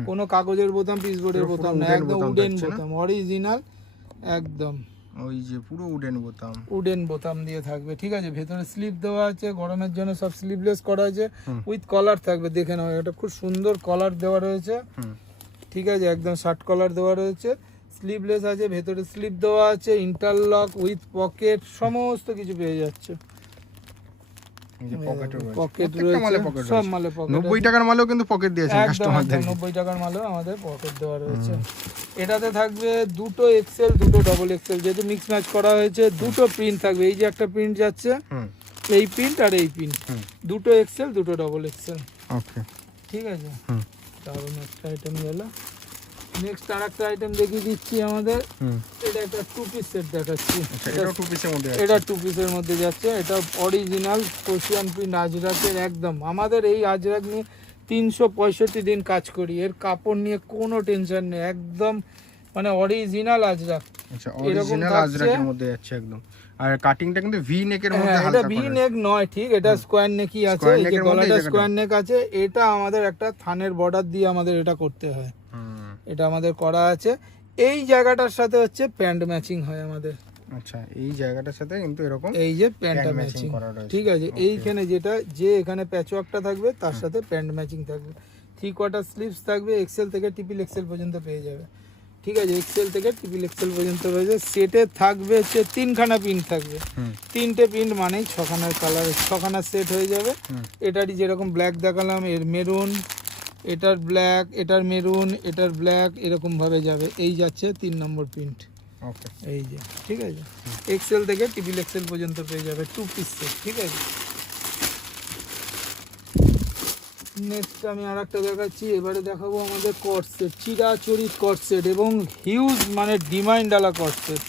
কোনো কাগজের বোতাম, পিসবোর্ডের বোতাম না, একদম উডেন বোতাম, অরিজিনাল একদম। ওই যে পুরো উডেন বোতাম, উডেন বোতাম দিয়ে থাকবে, ঠিক আছে। ভেতরে স্লিপ দেওয়া আছে, গরমের জন্য সব স্লিভলেস করা আছে, উইথ কলার থাকবে। দেখে নাও, এটা খুব সুন্দর কলার দেওয়া রয়েছে, ঠিক আছে। একদম শার্ট কলার দেওয়া রয়েছে, স্লিভলেস আছে, ভেতরে স্লিপ দেওয়া আছে, ইন্টারলক উইথ পকেট, সমস্ত কিছু পেয়ে যাচ্ছে। পকেট রয়েছে, সব মালে পকেট। 90 টাকার মালেও কিন্তু পকেট দিয়েছে কাস্টমারদের। 90 টাকার মালেও আমাদের পকেট দেওয়া রয়েছে। এটাতে থাকবে দুটো এক্সেল, দুটো ডবল এক্সেল, যেহেতু মিক্স ম্যাচ করা হয়েছে। দুটো প্রিন্ট থাকবে, এই যে একটা প্রিন্ট যাচ্ছে, এই প্রিন্ট আর এই প্রিন্ট, দুটো এক্সেল, দুটো ডবল এক্সেল, ওকে, ঠিক আছে। দারুণ একটা আইটেম গেল। নেক্সট আরেকটা আইটেম দেখিয়ে দিচ্ছি আমাদের। এটা একটা 2 পিস সেট দেখাচ্ছি। এটা 2 পিসের মধ্যে, এটা 2 পিসের মধ্যে যাচ্ছে। এটা অরিজিনাল প্রশিয়ান প্রিন্ট আজরাকের, একদম। আমাদের এই আজরাক নিয়ে 365 দিন কাজ করি, এর কাপড় নিয়ে কোনো টেনশন নেই, একদম মানে অরিজিনাল আজরাক। আচ্ছা, অরিজিনাল আজরাকের মধ্যে যাচ্ছে একদম। আর কাটিংটা কিন্তু ভি নেকের মধ্যে হালকা এটা ভি নেক নয়, ঠিক, এটা স্কোয়ার নেকই আছে। এই যে গলাটা স্কোয়ার নেক আছে, এটা আমাদের একটা থানের বর্ডার দিয়ে আমাদের এটা করতে হয়, এটা আমাদের করা আছে। এই জায়গাটার সাথে হচ্ছে প্যান্ট ম্যাচিং হয় আমাদের। আচ্ছা, এই জায়গাটার সাথে কিন্তু এরকম এই যে প্যান্ট ম্যাচিং করা রয়েছে, ঠিক আছে। এইখানে যেটা যে এখানে প্যাচওয়ার্কটা থাকবে, তার সাথে প্যান্ট ম্যাচিং থাকবে। 3 কোয়ার্টার স্লিভস থাকবে, এক্সেল থেকে ট্রিপল এক্সেল পর্যন্ত পেয়ে যাবে, ঠিক আছে। এক্সেল থেকে ট্রিপল এক্সেল পর্যন্ত রয়েছে। সেটে থাকবে হচ্ছে 3খানা প্রিন্ট থাকবে, 3টে প্রিন্ট মানেই 6খানার কালার, 6খানার সেট হয়ে যাবে। এটারই যেরকম ব্ল্যাক দেখালাম, এর মেরুন, এটার ব্ল্যাক, এটার মেরুন, এটার ব্ল্যাক, এরকম ভাবে যাবে। এই যাচ্ছে 3 নম্বর প্রিন্ট, এই যে, ঠিক আছে। এক্সেল থেকে ট্রিপল এক্সেল পর্যন্ত পেয়ে যাবে, 2 পিস সেট, ঠিক আছে। নেক্সট আমি আর একটা দেখাচ্ছি। এবারে দেখাবো আমাদের কট সেট, চিরাচরিত কট সেট, এবং হিউজ মানে ডিমান্ড আলা কট সেট।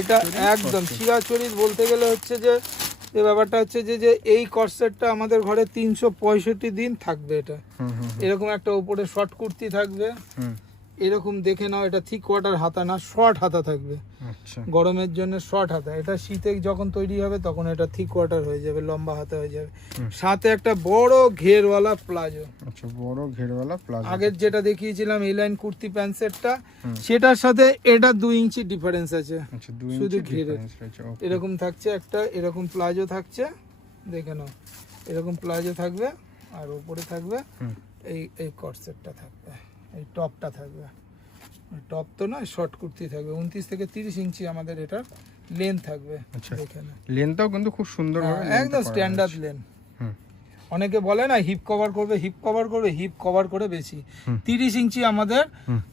এটা একদম চিরাচরিত বলতে গেলে হচ্ছে যে এই ব্যাপারটা হচ্ছে যে এই কট সেটটা আমাদের ঘরে 365 দিন থাকবে। এটা এরকম একটা উপরে শর্ট কুর্তি থাকবে, এরকম দেখে নাও। এটা থিক কোয়ার্টার হাতা না, শর্ট হাতা থাকবে, গরমের জন্য শর্ট হাতা। এটা শীতে যখন তৈরি হবে তখন এটা থিক কোয়ার্টার হয়ে যাবে, লম্বা হাতা হয়ে যাবে। সাথে একটা বড় ঘেরওয়ালা প্লাজো। আচ্ছা, বড় ঘেরওয়ালা প্লাজো। আগের যেটা দেখিয়েছিলাম এই লাইন কুর্তি প্যান্ট সেটটা, সেটার সাথে এটা 2 ইঞ্চি ডিফারেন্স আছে, শুধু ঘেরে এরকম থাকছে। একটা এরকম প্লাজো থাকছে, দেখে নাও, এরকম প্লাজো থাকবে, আর উপরে থাকবে এই কট সেটটা থাকবে, এই টপটা থাকবে। টপ তো নয়, শর্ট কুর্তি থাকবে। 29 থেকে 30 ইঞ্চি আমাদের এটার লেন্থ থাকবে। এখানে লেন্থটাও কিন্তু খুব সুন্দর, একদম স্ট্যান্ডার্ড লেন্থ। অনেকে বলে না হিপ কভার করবে, হিপ কভার করবে, হিপ কভার করে বেশি। 30 ইঞ্চি আমাদের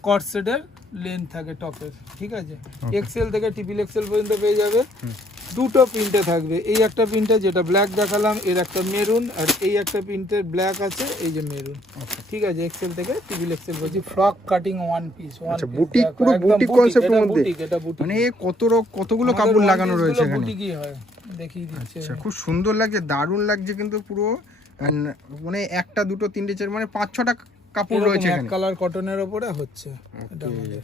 কট সেটের লেন্থ থাকে টপের, ঠিক আছে। এক্সেল থেকে ট্রিপল এক্সেল পর্যন্ত পেয়ে যাবে। দুটো প্রিন্টে থাকবে, এই একটা প্রিন্টে যেটা ব্ল্যাক দেখালাম, এর একটা মেরুন, আর এই একটা প্রিন্টের ব্ল্যাক আছে, এই যে মেরুন। ঠিক আছে, এক্সেল থেকে টিবিল এক্সেল বলছি, ফ্রক কাটিং ওয়ান পিস। আচ্ছা, বুটিক, পুরো বুটিক কনসেপ্টের মধ্যে, মানে কতগুলো কাপড় লাগানো রয়েছে এখানে, বুটিকই হয়, দেখিয়ে দিচ্ছি। আচ্ছা, খুব সুন্দর লাগছে, দারুণ লাগছে কিন্তু পুরো, মানে একটা দুটো তিনটে চার মানে 5-6টা কাপড় রয়েছে এখানে, কালার কটনের উপরে হচ্ছে এটা আমাদের।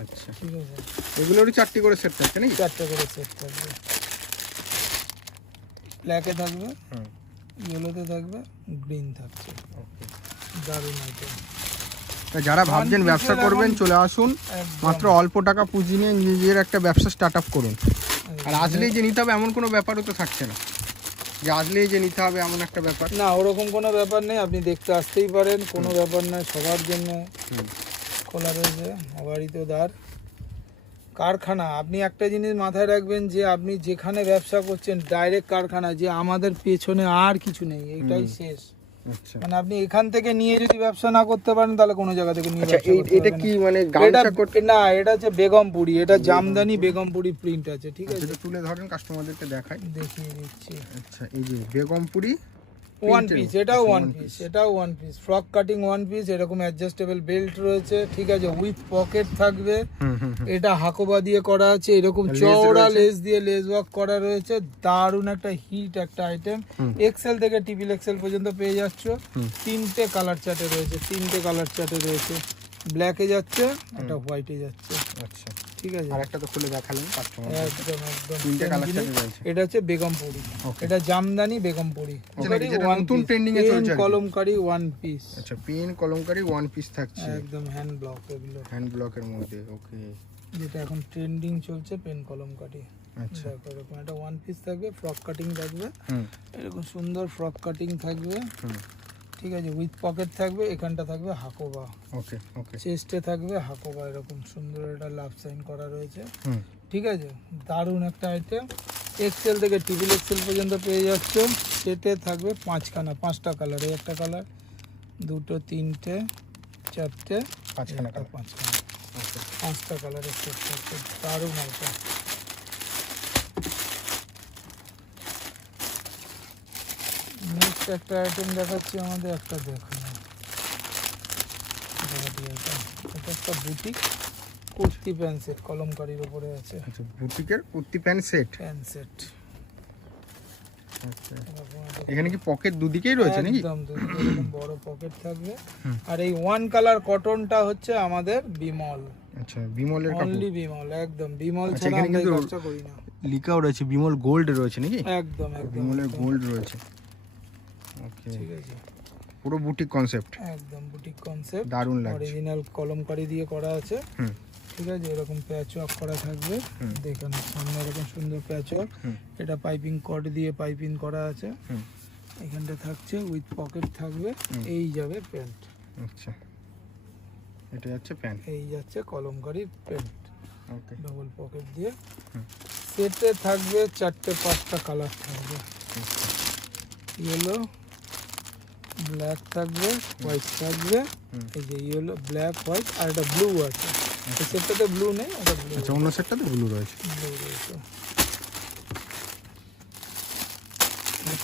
আচ্ছা, ঠিক আছে, এগুলোরই 4টি করে সেট থাকছে নাকি? 4টে করে সেট থাকবে, ব্ল্যাকে থাকবে, ইয়েলোতে থাকবে, গ্রিন থাকছে। দারুণ আইটেম। যারা ভাবছেন ব্যবসা করবেন চলে আসুন, মাত্র অল্প টাকা পুঁজি নিয়ে নিজের একটা ব্যবসা স্টার্ট আপ করুন। আর আসলেই যে নিতে হবে এমন কোনো ব্যাপারও তো থাকছে না, যে আসলেই যে নিতে হবে এমন একটা ব্যাপার না, ওরকম কোনো ব্যাপার নেই, আপনি দেখতে আসতেই পারেন, কোনো ব্যাপার নয়, সবার জন্য খোলা রয়েছে। সবারই তো দ্বার কারখানা। আপনি একটা জিনিস মাথায় রাখবেন, যে আপনি যেখানে ব্যবসা করছেন ডাইরেক্ট কারখানা, যে আমাদের পেছনে আর কিছু নেই, এটাই শেষ। আচ্ছা, মানে আপনি এখান থেকে নিয়ে যদি ব্যবসা না করতে পারেন, তাহলে কোনো জায়গা থেকে নিয়ে ব্যবসা করতে এটা পারবেন কি না। মানে এটা গামছা করতে? না, এটা হচ্ছে বেগমপুরি, এটা জামদানি বেগমপুরি প্রিন্ট আছে। ঠিক আছে, এটা তুলে ধরেন, কাস্টমারদেরকে দেখাই, দেখিয়ে দিচ্ছি। আচ্ছা, এই যে বেগমপুরি ওয়ান পিস, এটাও ওয়ান পিস, এটাও one piece, frock cutting one piece, এরকম অ্যাডজাস্টেবল বেল্ট রয়েছে। ঠিক আছে, উইথ পকেট থাকবে, এটা হাকোবা দিয়ে করা আছে, এরকম চওড়া লেস দিয়ে লেস ওয়ার্ক করা রয়েছে। দারুণ একটা হিট একটা আইটেম, এক্সেল থেকে টিবিল এক্সেল পর্যন্ত পেয়ে যাচ্ছ। 3টে কালার চার্টে রয়েছে, 3টে কালার চার্টে রয়েছে, ব্ল্যাকে যাচ্ছে, একটা হোয়াইটে যাচ্ছে। আচ্ছা, ঠিক আছে, আর একটা তো খুলে দেখালেন কাস্টমার, একদম একদম 3টে কালার চার্টে রয়েছে। এটা হচ্ছে বেগমপুরি, এটা জামদানি বেগমপুরি, নতুন ট্রেন্ডিং এ চলছে কলমকারি ওয়ান পিস। আচ্ছা, পেন কলমকারি ওয়ান পিস থাকছে, একদম হ্যান্ড ব্লক, এগুলো হ্যান্ড ব্লকের মধ্যে। ওকে, যেটা এখন ট্রেন্ডিং চলছে, পেন কলমকারি। আচ্ছা, দেখো এরকম একটা ওয়ান পিস থাকবে, ফ্রক কাটিং থাকবে, এরকম সুন্দর ফ্রক কাটিং থাকবে। ঠিক আছে, উইথ পকেট থাকবে, এখানটা থাকবে হাকোবা, ওকে ওকে, চেস্টে থাকবে হাকোবা, এরকম সুন্দর একটা লাভ সাইন করা রয়েছে। ঠিক আছে, দারুণ একটা আইটেম, এক্সেল থেকে টিবিল এক্সেল পর্যন্ত পেয়ে যাচ্ছ। সেটে থাকবে 5টা কালার, এই একটা কালার, দুটো, তিনটে, চারটে, 5খানা কালার, 5টা কালারের সেট থাকছে, দারুণ আইটেম। নেক্সট একটা আইটেম দেখাচ্ছি আমাদের, একটা দেখো এটা একটা বুটিক কুর্তি প্যান্ট সেট, কলমকারির উপরে আছে। আচ্ছা, বুটিকের kurti pant set, pant set. আচ্ছা, এখানে কি পকেট দুদিকেই রয়েছে নাকি? একদম দুদিকে এরকম বড় পকেট থাকবে। আর এই ওয়ান কালার কটনটা হচ্ছে আমাদের বিমল। আচ্ছা, বিমলের কাপড়, অনলি বিমল, একদম বিমল আচ্ছা, ছাড়া এখানে আমরা এই কিন্তু কাজটা করি না। লিখাও রয়েছে বিমল গোল্ড রয়েছে নাকি? একদম একদম বিমলের গোল্ড রয়েছে। ওকে, ঠিক আছে, পুরো বুটিক কনসেপ্ট, একদম বুটিক কনসেপ্ট, দারুণ লাগছে। অরিজিনাল কলমকারি দিয়ে করা আছে। ঠিক আছে, এরকম প্যাচ ওয়ার্ক করা থাকবে, দেখেন সামনে এরকম সুন্দর প্যাচ ওয়ার্ক, এটা পাইপিং কট দিয়ে পাইপিং করা আছে। এখানটা থাকছে উইথ পকেট থাকবে, এই যাবে প্যান্ট। আচ্ছা, এটা যাচ্ছে প্যান্ট, এই যাচ্ছে কলমকারি প্যান্ট, ওকে, ডবল পকেট দিয়ে। সেটে থাকবে 4টে-5টা কালার থাকবে, ইয়েলো, ব্ল্যাক থাকবে, হোয়াইট থাকবে, এই যে ইয়েলো, ব্ল্যাক, হোয়াইট, আর একটা ব্লু আছে। এই সেটটাতে ব্লু নেই, এটা ব্লু। আচ্ছা, অন্য সেটটাতে ব্লু রয়েছে।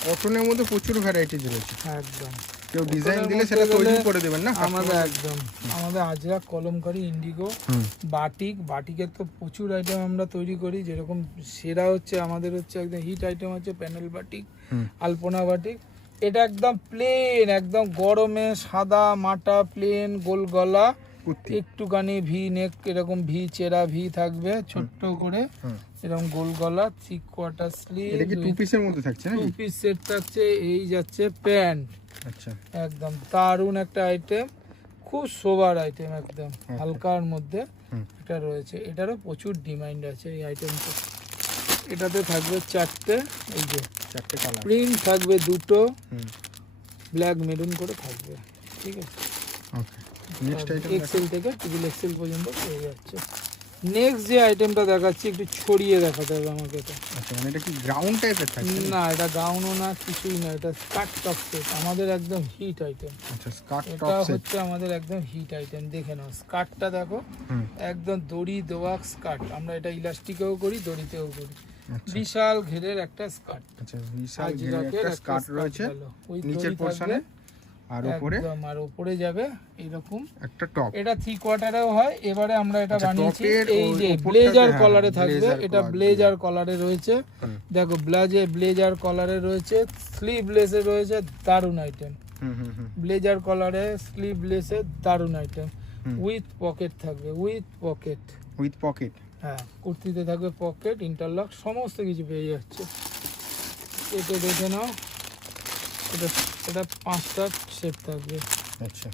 কটনের মধ্যে প্রচুর ভ্যারাইটিজ রয়েছে, একদম। কেউ ডিজাইন দিলে সেটা তৈরি করে দেবেন না? আমাদের একদম, আমাদের আজরাক, কলমকারি, ইন্ডিগো, বাটিক, বাটিকের তো প্রচুর আইটেম আমরা তৈরি করি। যেরকম সেরা হচ্ছে আমাদের হচ্ছে একদম হিট আইটেম হচ্ছে প্যানেল বাটিক, আলপনা বাটিক। এটা একদম প্লেন, একদম গরমে সাদা মাটা প্লেন গোল গলা, একটুখানি ভি নেক, এরকম ভি চেরা ভি থাকবে ছোট্ট করে, এরকম গোল গলা, 3/4 স্লিভ। এটা কি 2 পিসের মধ্যে থাকছে নাকি? 2 পিস সেট থাকছে। এই যাচ্ছে প্যান্ট, আচ্ছা, একদম দারুণ একটা আইটেম, খুব সোবার আইটেম, একদম হালকার মধ্যে এটা রয়েছে। এটারও প্রচুর ডিমান্ড আছে এই আইটেমটা। এটাতে থাকবে 4টে, এই যে 4টে কালার, প্রিন্ট থাকবে 2টো, ব্ল্যাক মেরুন করে থাকবে। ঠিক আছে, ওকে। নেক্সট আইটেম এক্সেল থেকে টিবিল এক্সেল পর্যন্ত পেয়ে যাচ্ছে। নেক্সট যে আইটেমটা দেখাচ্ছি, একটু ছড়িয়ে দেখাতে হবে আমাকে এটা। আচ্ছা, মানে এটা কি গ্রাউন্ড টাইপের থাকছে? না, এটা গাউনও না, কিছুই না, এটা স্কার্ট টপ সেট, আমাদের একদম হিট আইটেম। আচ্ছা, স্কার্ট টপ এটা সেট হচ্ছে আমাদের একদম হিট আইটেম। দেখে নাও স্কার্টটা দেখো, একদম দড়ি দেওয়া স্কার্ট। আমরা এটা ইলাস্টিকেও করি, দড়িতেও করি। আচ্ছা বিশাল ঘেরের একটা স্কার্ট। আচ্ছা বিশাল ঘেরের একটা স্কার্ট রয়েছে নিচের পোরশনে, আর উপরে আর উপরে যাবে এরকম একটা টপ। এটা 3 কোয়ার্টারেও হয়। এবারে আমরা এটা আচ্ছা, বানিয়েছি টপের এই যে উপরটাতে, ব্লেজার হ্যাঁ, কলারে থাকবে। blazer এটা collar ব্লেজার কলারে রয়েছে, দেখো ব্লেজার কলারে রয়েছে, স্লিভলেসে রয়েছে, দারুন আইটেম। ব্লেজার কলারে স্লিভলেসে দারুন আইটেম, উইথ পকেট থাকবে, উইথ পকেট। হ্যাঁ, কুর্তিতে থাকবে পকেট, ইন্টারলক, সমস্ত কিছু পেয়ে যাচ্ছে। এটা দেখে নাও, এটা এটা 5টা সেট থাকবে। আচ্ছা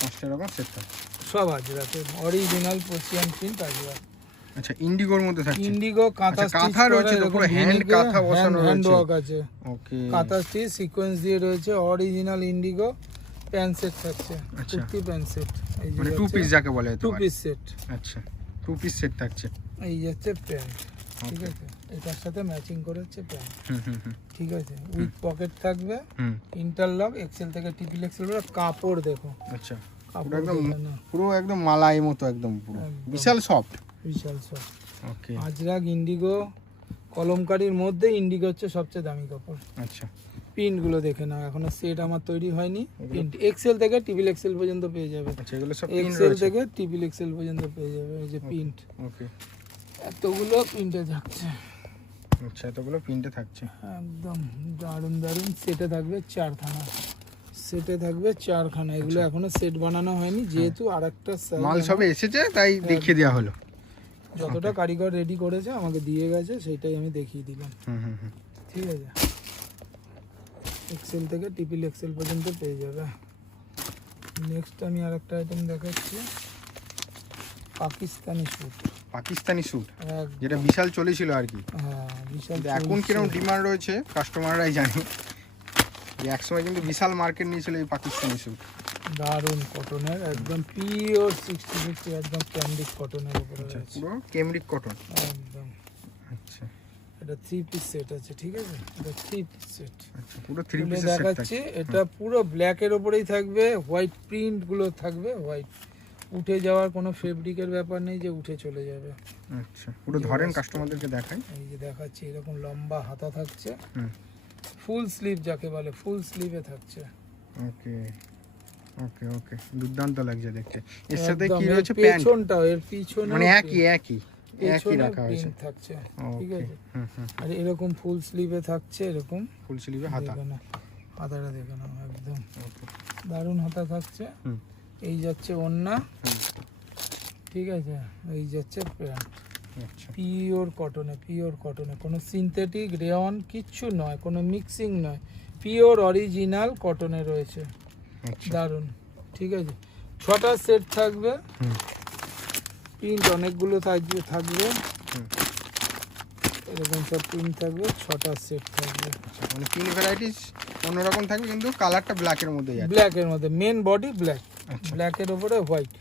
5টা রকম সেট থাকবে, সব আজরাতে অরিজিনাল পার্সিয়ান প্রিন্ট আজরা। আচ্ছা ইন্ডিগোর মধ্যে থাকছে, ইন্ডিগো কাঁথা আচ্ছা, কাঁথা রয়েছে তো, পুরো হ্যান্ড কাঁথা বসানো হ্যান্ড রয়েছে। ওয়ার্ক আছে, ওকে কাঁথা স্টিচ সিকোয়েন্স দিয়ে রয়েছে, অরিজিনাল ইন্ডিগো প্যান্ট সেট থাকছে, আচ্ছা। Kurti pant set. এই যে মানে টু পিস যাকে বলে, টু পিস সেট, আচ্ছা 2 পিস সেট থাকছে। এই যাচ্ছে প্যান্ট, ঠিক আছে, এটার সাথে ম্যাচিং করে হচ্ছে প্যান্ট, ঠিক আছে, উইথ পকেট থাকবে, ইন্টারলক, এক্সেল থেকে ট্রিপল এক্সেল। কাপড় দেখো, আচ্ছা কাপড় একদম দেখো না, পুরো একদম মালাই মতো, একদম পুরো একদম। বিশাল সফট। বিশাল সব ওকে আজরাক ইন্ডিগো কলমকারীর মধ্যে ইন্ডিগো হচ্ছে সবচেয়ে দামি কাপড়। আচ্ছা প্রিন্ট গুলো দেখে নাও, এখনো সেট আমার তৈরি হয়নি। প্রিন্ট এক্সেল থেকে ট্রিপল এক্সেল পর্যন্ত পেয়ে যাবে, আচ্ছা এগুলো সব প্রিন্ট এক্সেল রয়েছে। থেকে ট্রিপল এক্সেল পর্যন্ত পেয়ে যাবে। এই যে প্রিন্ট, ওকে এতগুলো প্রিন্টে থাকছে, আচ্ছা এতগুলো প্রিন্টে থাকছে। একদম দারুন দারুন। সেটে থাকবে 4খানা, সেটে থাকবে 4খানা। এগুলো এখনো সেট বানানো হয়নি, যেহেতু আরেকটা মাল সবে এসেছে তাই দেখিয়ে দেওয়া হলো। যতটা কারিগর রেডি করেছে আমাকে দিয়ে গেছে, সেটাই আমি দেখিয়ে দিলাম, হুম ঠিক আছে। এক্সেল থেকে ট্রিপল এক্সেল পর্যন্ত পেয়ে যাবে। নেক্সট আমি আরেকটা আইটেম দেখাচ্ছি, পাকিস্তানি স্যুট। পাকিস্তানি স্যুট যেটা বিশাল চলেছিল আর কি, হ্যাঁ বিশাল। কিন্তু এখন কিরকম ডিমান্ড রয়েছে কাস্টমাররাই জানে, যে একসময় কিন্তু বিশাল মার্কেট নিয়েছিল এই পাকিস্তানি স্যুট। দারুন কটনের, একদম পিওর 60-50, একদম ক্যামরিক কটনের উপরে আচ্ছা রয়েছে, পুরো কেমরিক কটন। একদম। আচ্ছা এটা 3 পিস সেট আছে, ঠিক আছে, এটা 3 পিস সেট। আচ্ছা পুরো 3 পিস সেট দেখাচ্ছি, এটা পুরো ব্ল্যাকের উপরেই থাকবে, হোয়াইট প্রিন্ট গুলো থাকবে, হোয়াইট। উঠে যাওয়ার কোনো ফেব্রিকের ব্যাপার নেই যে উঠে চলে যাবে। আচ্ছা পুরো ধরেন কাস্টমারদেরকে দেখাই, এই যে দেখাচ্ছি, এরকম লম্বা হাতা থাকছে, হুম ফুল স্লিভ যাকে বলে, ফুল স্লিভে থাকছে। ওকে ওকে ওকে দুর্দান্ত লাগছে দেখতে। এর সাথে একদম, কি এর রয়েছে প্যান্ট, পেছনটাও, এর পিছনে মানে একই পেছনে রাখা হয়েছে। প্রিন্ট থাকছে, ঠিক ওকে আছে। হুম হুম আর এরকম ফুল স্লিভে থাকছে, এরকম ফুল স্লিভে হাতা। দেখো না, হাতাটা দেখে নাও, একদম ওকে দারুণ হাতা থাকছে। হুম এই যাচ্ছে ওড়না, হুম ঠিক আছে, এই যাচ্ছে প্যান্ট। আচ্ছা পিওর কটনে, কোনো সিনথেটিক রেয়ন কিচ্ছু নয়, কোনো মিক্সিং নয়, পিওর অরিজিনাল কটনে রয়েছে, আচ্ছা দারুন, ঠিক আছে। 6টা সেট থাকবে, হুম প্রিন্ট অনেকগুলো থাকবে, হুম এরকম সব প্রিন্ট থাকবে, 6টা সেট থাকবে। আচ্ছা মানে 3 ভ্যারাইটিস অন্যরকম থাকবে, কিন্তু কালারটা ব্ল্যাকের মধ্যেই আছে। ব্ল্যাকের মধ্যে, মেন বডি ব্ল্যাক, আচ্ছা ব্ল্যাকের উপরে হোয়াইট।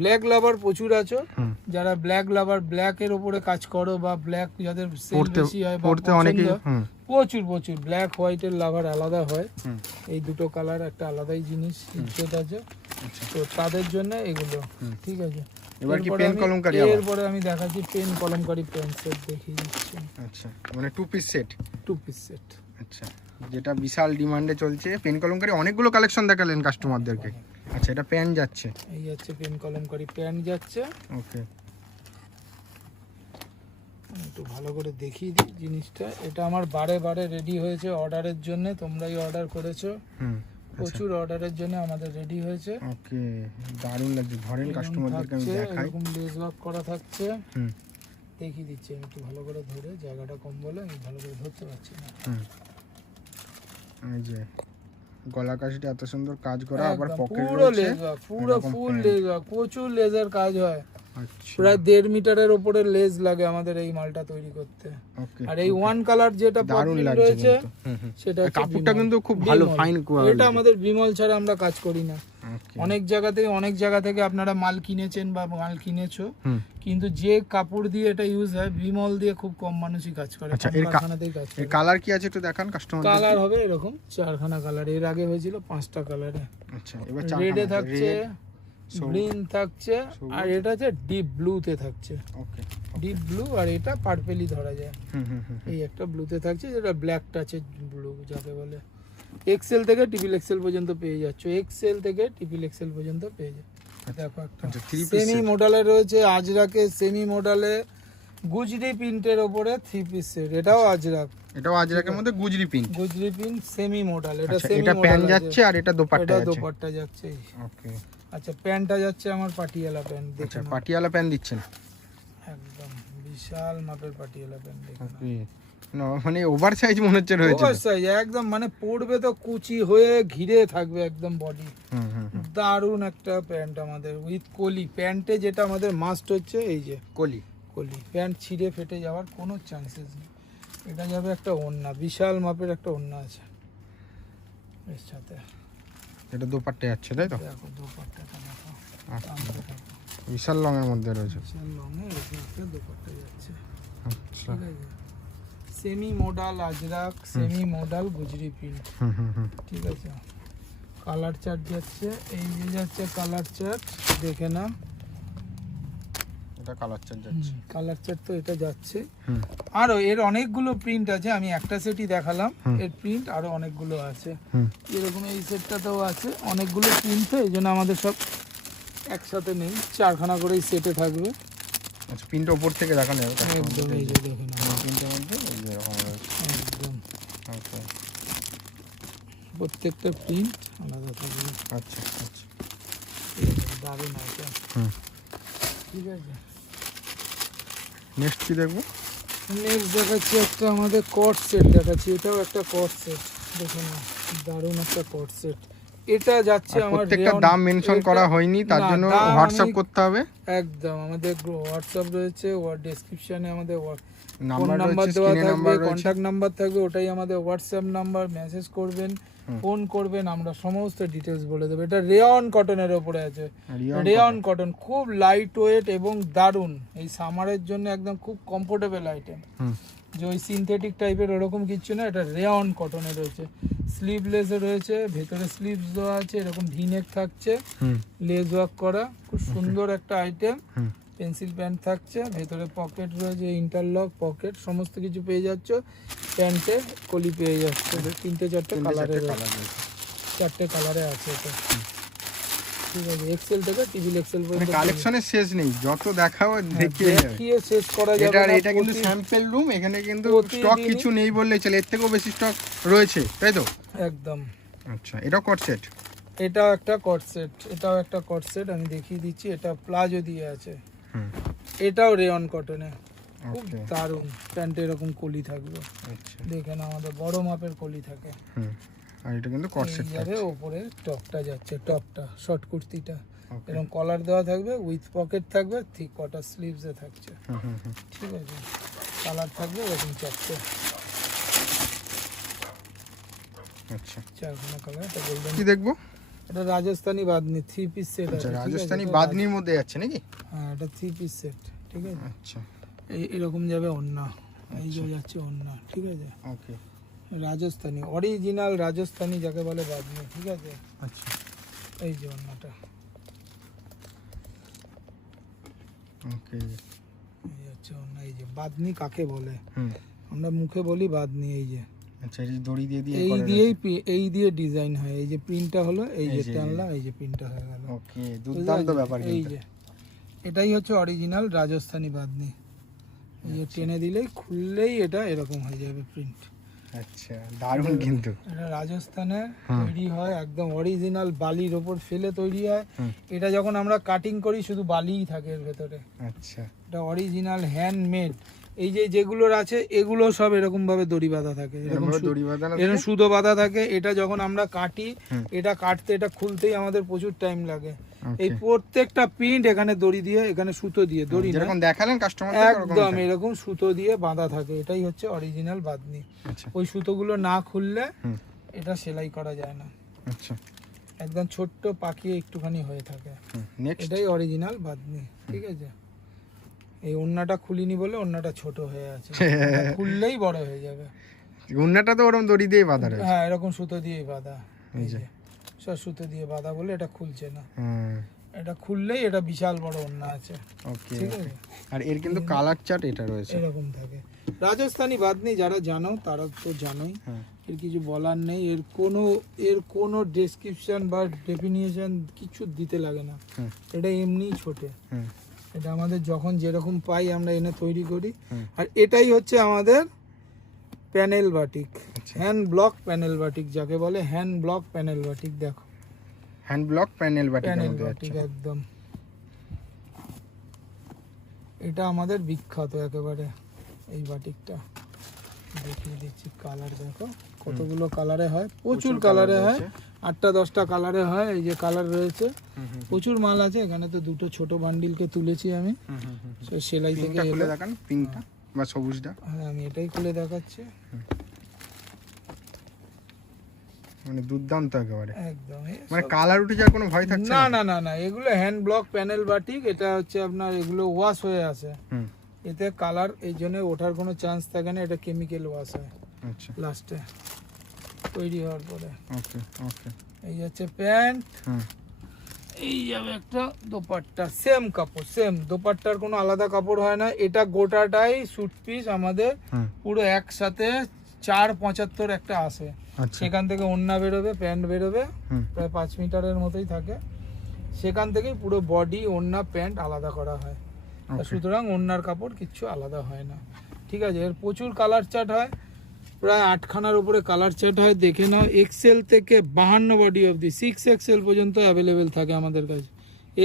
ব্ল্যাক লাভার প্রচুর আছো, হুম যারা ব্ল্যাক লাভার, ব্ল্যাকের উপরে কাজ করো, বা ব্ল্যাক যাদের সেল পড়তে বেশি হয় বা পড়তে অনেকেই পছন্দ, হুম প্রচুর ব্ল্যাক হোয়াইটের লাভার আলাদা হয়। হুম এই দুটো কালার একটা আলাদাই জিনিস, সেট আছে, আচ্ছা তো তাদের জন্য এগুলো, হুম। ঠিক আছে। এবার কি এরপরে পেন আমি- কলমকারি আবার? এরপরে আমি দেখাচ্ছি পেন কলমকারি পেন সেট, দেখিয়ে দিচ্ছি। আচ্ছা মানে 2 পিস সেট। 2 পিস সেট, আচ্ছা যেটা বিশাল ডিমান্ডে চলছে, পেন কলমকারি অনেকগুলো কালেকশন দেখালেন কাস্টমারদেরকে। আচ্ছা এটা প্যান যাচ্ছে, এই যাচ্ছে পেন কলমকারি প্যান যাচ্ছে। ওকে একটু ভালো করে দেখিয়ে দিই জিনিসটা। এটা আমার বারে রেডি হয়েছে অর্ডারের জন্য, তোমরাই অর্ডার করেছো, হুম প্রচুর অর্ডারের জন্য আমাদের রেডি হয়েছে। ওকে দারুণ লাগছে, ধরেন এরকম কাস্টমারদেরকে আমি থাকছে, দেখাই। এরকম লেস ওয়ার্ক করা থাকছে, হুম দেখিয়ে দিচ্ছি আমি একটু ভালো করে ধরে, জায়গাটা কম বলে আমি ভালো করে ধরতে পারছি না। হুম এই যে গলা কাশিটা এত সুন্দর কাজ করা, আবার একদম পকেট পুরো রয়েছে, লেস ওয়ার্ক, পুরো এরকম ফুল pant। লেস ওয়ার্ক, প্রচুর লেজার কাজ হয়। আচ্ছা প্রায় 1.5 মিটারের উপরে লেজ লাগে আমাদের এই মালটা তৈরি করতে। ওকে আর এই ওয়ান কালার যেটা দারুণ পপলিন লাগছে রয়েছে, কিন্তু। হুম হুম সেটা হচ্ছে কাপড়টা বিমল। কিন্তু খুব ভালো, বিমল। Fine quality. এটা আমাদের বিমল ছাড়া আমরা কাজ করি না। ওকে অনেক জায়গা থেকে আপনারা মাল কিনেছেন বা মাল কিনেছো, হুম কিন্তু যে কাপড় দিয়ে এটা ইউজ হয়, বিমল দিয়ে খুব কম মানুষই কাজ করে, আচ্ছা, কম এর কারখানাতেই কাজ এর করে। কালার কি আছে একটু দেখান কাস্টমার। কালার হবে এরকম 4খানা কালার, এর আগে হয়েছিল 5টা কালারে। আচ্ছা এবার রেডে থাকছে, সবুজ। গ্রিন থাকছে, সবুজ। আর এটা হচ্ছে ডিপ ব্লুতে থাকছে। ওকে ডিপ ব্লু, আর এটা পার্পেলই ধরা যায়। হুম হুম হুম এই একটা ব্লুতে থাকছে, যেটা ব্ল্যাক টাচের ব্লু যাকে বলে। এক্সেল থেকে ট্রিপল এক্সেল পর্যন্ত পেয়ে যাচ্ছ, এক্সেল থেকে ট্রিপল এক্সেল পর্যন্ত পেয়ে যাচ্ছ। দেখো একটা আচ্ছা, three piece সেমি set। মডেলে রয়েছে, আজরাকে সেমি মডেলে গুজরি প্রিন্টের ওপরে 3 পিস সেট, এটাও আজরাক, এটাও আজরাকের মধ্যে Gujri print. Gujri print semi model. এটা আচ্ছা, সেমি এটা মডেল প্যান্ট যাচ্ছে আর এটা দোপাট্টা এটা যাচ্ছে। দোপাট্টা যাচ্ছে। ওকে, আচ্ছা, প্যান্টটা যাচ্ছে আমার পাটিয়ালা প্যান্ট, আচ্ছা দেখুন পাটিয়ালা প্যান্ট দিচ্ছেন। একদম বিশাল মাপের পাটিয়ালা প্যান্ট, দেখুন ওকে, না মানে ওভার সাইজ মনে হচ্ছে রয়েছে। ওভার সাইজ একদম, মানে পড়বে তো কুচি হয়ে ঘিরে থাকবে একদম বডি। হুম হুম হুম। দারুন একটা প্যান্ট আমাদের উইথ কলি। প্যান্টে যেটা আমাদের মাস্ট হচ্ছে এই যে কলি। কলি, প্যান্ট ছিঁড়ে ফেটে যাওয়ার কোনো চান্সেস নেই। এটা যাবে একটা ওড়না, বিশাল মাপের একটা ওড়না আছে এর সাথে। এটা দোপাট্টা যাচ্ছে তাই তো? দেখো দোপাট্টাটা দেখো, আচ্ছা, টানতে থাকো। বিশাল লংয়ের মধ্যে রয়েছে। বিশাল লংয়ে এরকম একটা দোপাট্টা যাচ্ছে, আচ্ছা, ঠিক আছে। Semi modal Ajrak, semi modal Gujri print, হুম হুম হুম। ঠিক আছে। কালার চার্ট যাচ্ছে, এই যে যাচ্ছে কালার চার্ট, দেখে না এটা কালার চার্জ যাচ্ছে। কালার চার্ট তো এটা যাচ্ছে। হুম। আরো এর অনেকগুলো প্রিন্ট আছে, আমি একটা সেটই দেখালাম, হুম। এর প্রিন্ট আরো অনেকগুলো আছে। হুম। এরকম এই সেটটাতেও আছে অনেকগুলো প্রিন্ট, তো এই জন্য আমাদের সব একসাথে নেই, 4খানা করেই সেটে থাকবে। আচ্ছা, প্রিন্ট ওপর থেকে দেখানো যাবে। একদম এই যে দেখে নাও, প্রিন্টের মধ্যে এই যে এরকম রয়েছে। একদম ওকে, প্রত্যেকটা প্রিন্ট আলাদা থাকবে। আচ্ছা আচ্ছা। দারুণ আইটেম, হুম। ঠিক আছে। নেক্সট কি দেখবো? নেক্সট দেখাচ্ছি একটা আমাদের কট সেট দেখাচ্ছি, এটাও একটা কট সেট, দেখে নাও দারুণ একটা কট সেট। এটা যাচ্ছে আর আমার প্রত্যেকটা রেয়ন- দাম মেনশন এটা- করা হয়নি, তার না, জন্য দাম হোয়াটসঅ্যাপ আমি- করতে হবে। একদম আমাদের হোয়াটসঅ্যাপ রয়েছে, ডেসক্রিপশনে আমাদের ফোন নাম্বার নাম্বার রয়েছে, দেওয়া স্ক্রিনে থাকবে, নাম্বার রয়েছে। কন্ট্যাক্ট নাম্বার থাকবে, ওটাই আমাদের হোয়াটসঅ্যাপ নাম্বার। মেসেজ করবেন, ফোন করবেন, আমরা সমস্ত ডিটেলস বলে দেবো। এটা রেয়ন কটনের ওপরে আছে, রেয়ন কটন, খুব লাইট ওয়েট এবং দারুণ। এই সামারের জন্য একদম খুব কমফোর্টেবল আইটেম, হুম। যে ওই সিনথেটিক টাইপের ওরকম কিচ্ছু না, এটা রেয়ন কটনে রয়েছে। স্লিভলেসে রয়েছে, ভেতরে স্লিভস দেওয়া আছে, এরকম ভিনেক থাকছে, হুম লেজ ওয়ার্ক করা, খুব সুন্দর একটা আইটেম। হুম। পেন্সিল প্যান্ট থাকছে, ভেতরে পকেট রয়েছে, ইন্টারলক পকেট, সমস্ত কিছু পেয়ে যাচ্ছ। প্যান্টে কলি পেয়ে যাচ্ছে, 3-4টে কালারে রয়েছে, 4টে কালারে আছে এটা, ঠিক আছে। এক্সেল থেকে টিভিল এক্সেল মানে পর্যন্ত কালেকশনের শেষ নেই, যত দেখাও দেখিয়ে যাবে। দেখিয়ে শেষ করা যাবে এটা না। এটা কিন্তু স্যাম্পল রুম, এখানে কিন্তু প্রতিদিনই- স্টক কিছু নেই বললেই চলে, এর থেকেও বেশি স্টক রয়েছে তাই তো? একদম। আচ্ছা, এটাও কট সেট। এটাও একটা কট সেট, এটাও একটা কট সেট, আমি দেখিয়ে দিচ্ছি। এটা প্লাজো দিয়ে আছে, হুম। এটাও রেয়ন কটনে, খুব ওকে, দারুণ। প্যান্টে এরকম কলি থাকবে, আচ্ছা। দেখেন আমাদের বড় মাপের কলি থাকে। হুম। আর এটা কিন্তু কট এই সেট যাবে ওপরে টপটা যাচ্ছে, টপটা শর্ট কুর্তিটা ওকে। এরকম কলার দেওয়া থাকবে, উইথ পকেট থাকবে, ঠিক কটা স্লিভসে থাকছে, হুম হুম হুম। ঠিক আছে। কালার থাকবে এরকম 4টে, আচ্ছা, 4খানা কালার। এটা গোল্ডেন, কি দেখবো? এটা রাজস্থানি বাদনি 3 পিস সেট আচ্ছা, আছে, ঠিক আছে? রাজস্থানি এটা বাদনির মধ্যে যাচ্ছে নাকি? হ্যাঁ, এটা 3 পিস সেট, ঠিক আছে। আচ্ছা, এরকম যাবে ওড়না, এই যে যাচ্ছে ওড়না, ঠিক আছে। ওকে, রাজস্থানি অরিজিনাল রাজস্থানি যাকে বলে বাদনি, ঠিক আছে। আচ্ছা, এই যে ওড়নাটা, ওকে। এই যাচ্ছে ওড়না। এই যে বাদনি কাকে বলে, হুম। আমরা মুখে বলি বাদনি। এই যে আচ্ছা, এই যে দড়ি দিয়ে দিয়ে এই করে দিয়েই এই দিয়ে ডিজাইন হয়। এই যে প্রিন্টটা হলো, এই যে এই যে, টানলা, এই যে প্রিন্টটা হয়ে গেল। ওকে, দুর্দান্ত ব্যাপার এই কিন্তু। যে এটাই হচ্ছে অরিজিনাল রাজস্থানি বাদনি। এই যে টেনে দিলেই খুললেই এটা এরকম হয়ে যাবে প্রিন্ট। আচ্ছা, দারুণ কিন্তু। এটা রাজস্থানে হুম। তৈরি হয়, একদম অরিজিনাল বালির ওপর ফেলে তৈরি হয়। হুম। এটা যখন আমরা কাটিং করি শুধু বালিই থাকে এর ভেতরে, আচ্ছা, এটা অরিজিনাল হ্যান্ডমেড। এই যে যেগুলোর আছে এগুলো সব এরকম ভাবে দড়ি বাঁধা থাকে, এরকম এরকম ভাবে দড়ি বাঁধানো এরকম থাকে? সুতো বাঁধা থাকে। এটা যখন আমরা কাটি, হুম। এটা কাটতে এটা খুলতেই আমাদের প্রচুর টাইম লাগে। ওকে। এই প্রত্যেকটা প্রিন্ট এখানে দড়ি দিয়ে, এখানে সুতো দিয়ে, দড়ি না, যেরকম দেখালেন কাস্টমার একদম এরকম সুতো দিয়ে বাঁধা থাকে। এটাই হচ্ছে অরিজিনাল বাঁধনি। আচ্ছা, ওই সুতোগুলো না খুললে হুম। এটা সেলাই করা যায় না, আচ্ছা, একদম ছোট্ট পাকিয়ে একটুখানি হয়ে থাকে। নেক্সট। এটাই অরিজিনাল বাঁধনি, ঠিক আছে। এই ওড়নাটা খুলিনি বলে ওড়নাটা ছোট হয়ে আছে, এটা খুললেই বড় হয়ে যাবে। উন্নাটা তো ওরকম দড়ি দিয়ে বাঁধা রয়েছে। হ্যাঁ, এরকম সুতো দিয়েই বাঁধা, এই এই যে। যে সব সুতো দিয়ে বাঁধা বলে এটা খুলছে না। হুম। এটা খুললেই এটা বিশাল বড় ওড়না আছে। ওকে, ঠিক আছে, আর এর কিন্তু কালার চার্ট এটা রয়েছে। এরকম থাকে। রাজস্থানি বাদনি যারা জানো তারা তো জানোই, এর কিছু বলার নেই। এর কোনো ডেসক্রিপশন বা ডেফিনিশন কিছু দিতে লাগে না, এটা এমনিই ছোটে। এটা আমাদের যখন যেরকম পাই আমরা এনে তৈরি করি। আর এটাই হচ্ছে আমাদের panel batik, hand block panel batik যাকে বলে, হ্যান্ড ব্লক প্যানেল বাটিক। দেখো hand block panel batik, panel batik একদম, এটা আমাদের বিখ্যাত একেবারে এই বাটিকটা। দেখিয়ে দিচ্ছি কালার, দেখো কতগুলো কালারে হয়, প্রচুর কালারে হয়, 8টা 10টা কালারে হয়। এই যে কালার রয়েছে, প্রচুর মাল আছে এখানে। তো দুটো ছোট বান্ডিলকে তুলেছি আমি সেলাই থেকে। খুলে দেখান পিঙ্কটা বা সবুজটা। হ্যাঁ, আমি এটাই খুলে দেখাচ্ছি। মানে দুর্দান্ত একেবারে, একদম। মানে কালার উঠে যাওয়ার কোনো ভয় থাকছে না না না না, এগুলো হ্যান্ড ব্লক প্যানেল বাটিক। এটা হচ্ছে আপনার এগুলো ওয়াশ হয়ে আসে, এতে কালার এই জন্য ওঠার কোনো চান্স থাকে না। এটা কেমিক্যাল ওয়াশ হয় আচ্ছা লাস্টে তৈরি হওয়ার পরে। ওকে ওকে, এই হচ্ছে প্যান্ট, এই যাবে একটা দোপাট্টা, সেম কাপড়, সেম দোপাট্টার কোনো আলাদা কাপড় হয় না। এটা গোটাটাই স্যুট পিস আমাদের পুরো একসাথে 475 একটা আসে। সেখান থেকে ওড়না বেরোবে, প্যান্ট বেরোবে, প্রায় 5 মিটারের মতোই থাকে। সেখান থেকেই পুরো বডি ওড়না প্যান্ট আলাদা করা হয়। সুতরাং ওড়নার কাপড় কিচ্ছু আলাদা হয় না। ঠিক আছে, এর প্রচুর কালার চার্ট হয়, প্রায় 8খানার উপরে কালার চার্ট হয়। দেখে নাও, এক্সেল থেকে 52 বডি অবধি 6XL পর্যন্ত অ্যাভেলেবেল থাকে আমাদের কাছে।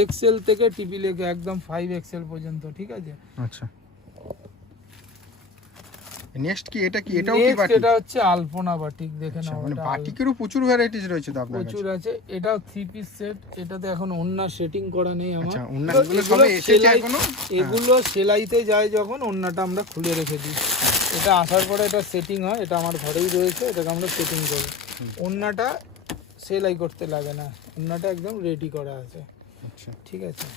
এক্সেল থেকে টিপি লেগে একদম 5XL পর্যন্ত। ঠিক আছে, আচ্ছা নেক্সট কি এটা কি এটাও কি বাটিক? এটা হচ্ছে আলপনা বাটিক। দেখে নাও, মানে বাটিকেরও প্রচুর ভ্যারাইটিস রয়েছে তো আপনার কাছে? প্রচুর আছে। এটাও 3 পিস সেট। এটাতে এখন ওড়না সেটিং করা নেই আমার। আচ্ছা, ওড়নাগুলো সবে এসেছে এখনো? এগুলো সেলাইতে যায় যখন ওড়নাটা আমরা খুলে রেখে দিই। এটা আসার পরে এটা সেটিং হয়, এটা আমার ঘরেই রয়েছে, এটাকে আমরা সেটিং করি। ওড়নাটা সেলাই করতে লাগে না, ওড়নাটা একদম রেডি করা আছে। আচ্ছা ঠিক আছে,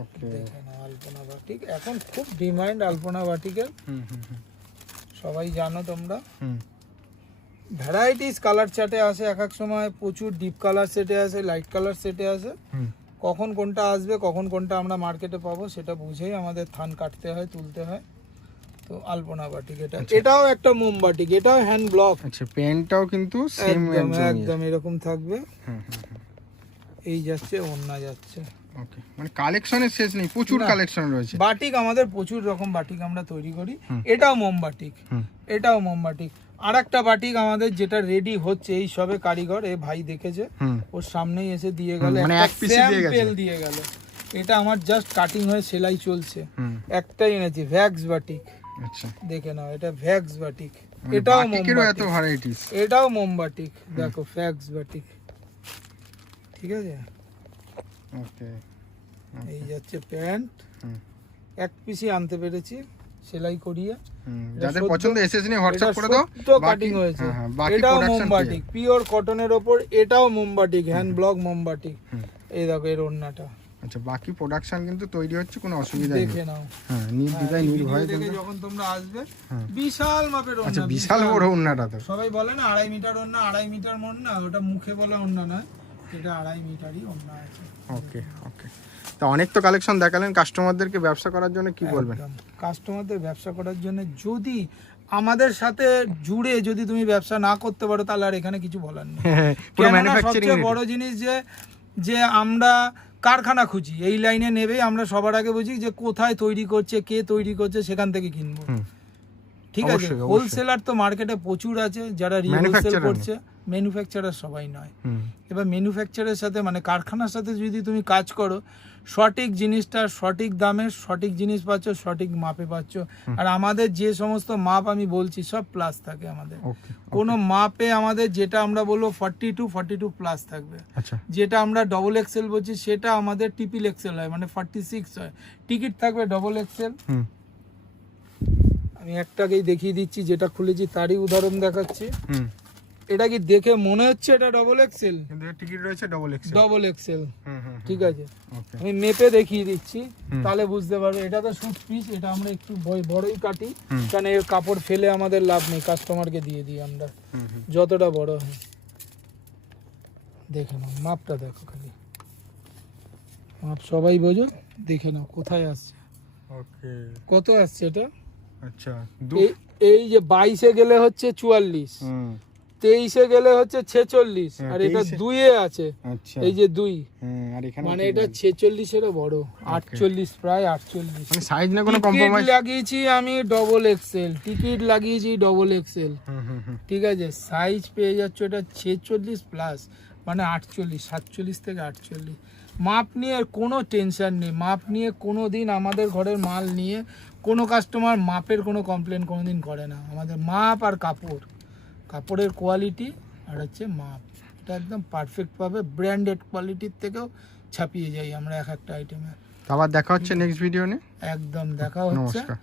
ওকে। দেখেন আলপনা বাটিক এখন খুব ডিমান্ড আলপনা বাটিকের, সবাই জানো তোমরা। ভ্যারাইটিস কালার চার্টে আসে এক এক সময়, প্রচুর ডিপ কালার সেটে আসে, লাইট কালার সেটে আসে। কখন কোনটা আসবে, কখন কোনটা আমরা মার্কেটে পাবো সেটা বুঝেই আমাদের থান কাটতে হয়, তুলতে হয়। তো আলপনা বাটিক এটা, এটাও একটা মোমবাটিক, এটাও হ্যান্ড ব্লক। আচ্ছা, পেনটাও কিন্তু সেম একদম এরকম থাকবে। এই যাচ্ছে, ওড়না যাচ্ছে। ওকে, মানে কালেকশনের শেষ নেই, প্রচুর কালেকশন রয়েছে। বাটিক আমাদের প্রচুর রকম বাটিক আমরা তৈরি করি। এটাও মোমবাটিক, এটাও মোমবাটিক। আর একটা বাটিক আমাদের যেটা রেডি হচ্ছে, এই সবে কারিগর এ ভাই দেখেছে, ওর সামনেই এসে দিয়ে গেল, মানে এক পিস দিয়ে গেল। এটা আমার জাস্ট কাটিং হয়ে সেলাই চলছে। একটাই এনেছি, ভ্যাক্স বাটিক। আচ্ছা, দেখে নাও, এটা ভ্যাক্স বাটিক। মানে এটাও বাটিকেরও এত ভ্যারাইটিস। এটাও মোমবাটিক, দেখো ভ্যাক্স বাটিক। ঠিক আছে, ওকে। এই যাচ্ছে প্যান্ট, এক পিসই আনতে পেরেছি সেলাই করিয়ে। যাদের পছন্দ এসএস নিয়ে হোয়াটসঅ্যাপ করে দাও। তো কাটিং হয়েছে, এটাও মোমবাটিক, পিওর কটনের উপর, এটাও মোমবাটিক, হ্যান্ড ব্লক মোমবাটিক। এই দেখো এর ওড়নাটা। আচ্ছা, বাকি প্রোডাকশন কিন্তু তৈরি হচ্ছে, কোনো অসুবিধা নেই। দেখে নাও, হ্যাঁ, নির্দ্বিধায় নির্ভয়ে দেখে যখন তোমরা আসবে, বিশাল মাপের ওড়না। আচ্ছা, বিশাল বড় ওড়নাটা তো। সবাই বলে না 2.5 মিটার ওড়না, 2.5 মিটার ওড়না, ওটা মুখে বলে ওড়না নয়, এটা 2.5 মিটারই ওড়না আছে। ওকে ওকে, তো অনেক তো কালেকশন দেখালেন, কাস্টমারদেরকে ব্যবসা করার জন্য কি বলবেন? কাস্টমারদের ব্যবসা করার জন্য যদি আমাদের সাথে জুড়ে যদি তুমি ব্যবসা না করতে পারো, তাহলে আর এখানে কিছু বলার নেই। পুরো ম্যানুফ্যাকচারিং। সবচেয়ে বড় জিনিস যে আমরা কারখানা খুঁজি, এই লাইনে নেবেই আমরা সবার আগে বুঝি যে কোথায় তৈরি করছে, কে তৈরি করছে, সেখান থেকে কিনবো। ঠিক আছে, হোলসেলার তো মার্কেটে প্রচুর আছে যারা রিহোলসেল করছে, ম্যানুফ্যাকচারার সবাই নয়। এবার ম্যানুফ্যাকচারের সাথে মানে কারখানার সাথে যদি তুমি কাজ করো, সঠিক জিনিসটা সঠিক দামে সঠিক জিনিস পাচ্ছ, সঠিক মাপে পাচ্ছ। আর আমাদের যে সমস্ত মাপ আমি বলছি সব প্লাস থাকে আমাদের। কোনো মাপে আমাদের যেটা আমরা বলবো 42 প্লাস থাকবে। যেটা আমরা ডবল এক্সেল বলছি সেটা আমাদের ট্রিপল এক্সেল হয়, মানে 46 হয়। টিকিট থাকবে ডবল এক্সেল। আমি একটাকেই দেখিয়ে দিচ্ছি, যেটা খুলেছি তারই উদাহরণ দেখাচ্ছি। এটা কি দেখে মনে হচ্ছে এটা ডবল এক্সেল? কিন্তু এর টিকিট রয়েছে ডবল এক্সেল। ডবল এক্সেল, ঠিক আছে। আমি মেপে দেখিয়ে দিচ্ছি, তাহলে বুঝতে পারবে। এটা তো শুট পিস, এটা আমরা একটু বড়ই কাটি, কারণ এর কাপড় ফেলে আমাদের লাভ নেই, কাস্টমারকে দিয়ে দিই আমরা যতটা বড় হয়। দেখে নাও মাপটা, দেখো খালি মাপ সবাই বোঝো, দেখে নাও কোথায় আসছে, ওকে কত আসছে এটা। আচ্ছা এই যে 22-এ গেলে হচ্ছে 44, 23-এ গেলে হচ্ছে 46, হ্যাঁ, আর এটা 23-এ 2-এ আছে, আচ্ছা এই যে 2, আর এখানে মানে এটা 46-এরও বড়, 48, প্রায় 48। মানে সাইজ না কোনো টিকিট কম্প্রোমাইজ। লাগিয়েছি আমি ডবল এক্সেল, টিকিট লাগিয়েছি ডবল এক্সেল, ঠিক আছে, সাইজ পেয়ে যাচ্ছে এটা 46 প্লাস, মানে 48, 47 থেকে 48। মাপ নিয়ে কোনো টেনশন নেই, মাপ নিয়ে কোনো দিন আমাদের ঘরের মাল নিয়ে কোনো কাস্টমার মাপের কোনো কমপ্লেন কোনো দিন করে না। আমাদের মাপ আর কাপড়ের কোয়ালিটি আর হচ্ছে মাপ, এটা একদম পারফেক্ট পাবে, ব্র্যান্ডেড কোয়ালিটির থেকেও ছাপিয়ে যাই আমরা এক একটা আইটেমে। আবার দেখা হচ্ছে নেক্সট ভিডিও নিয়ে। একদম দেখা হচ্ছে। নমস্কার।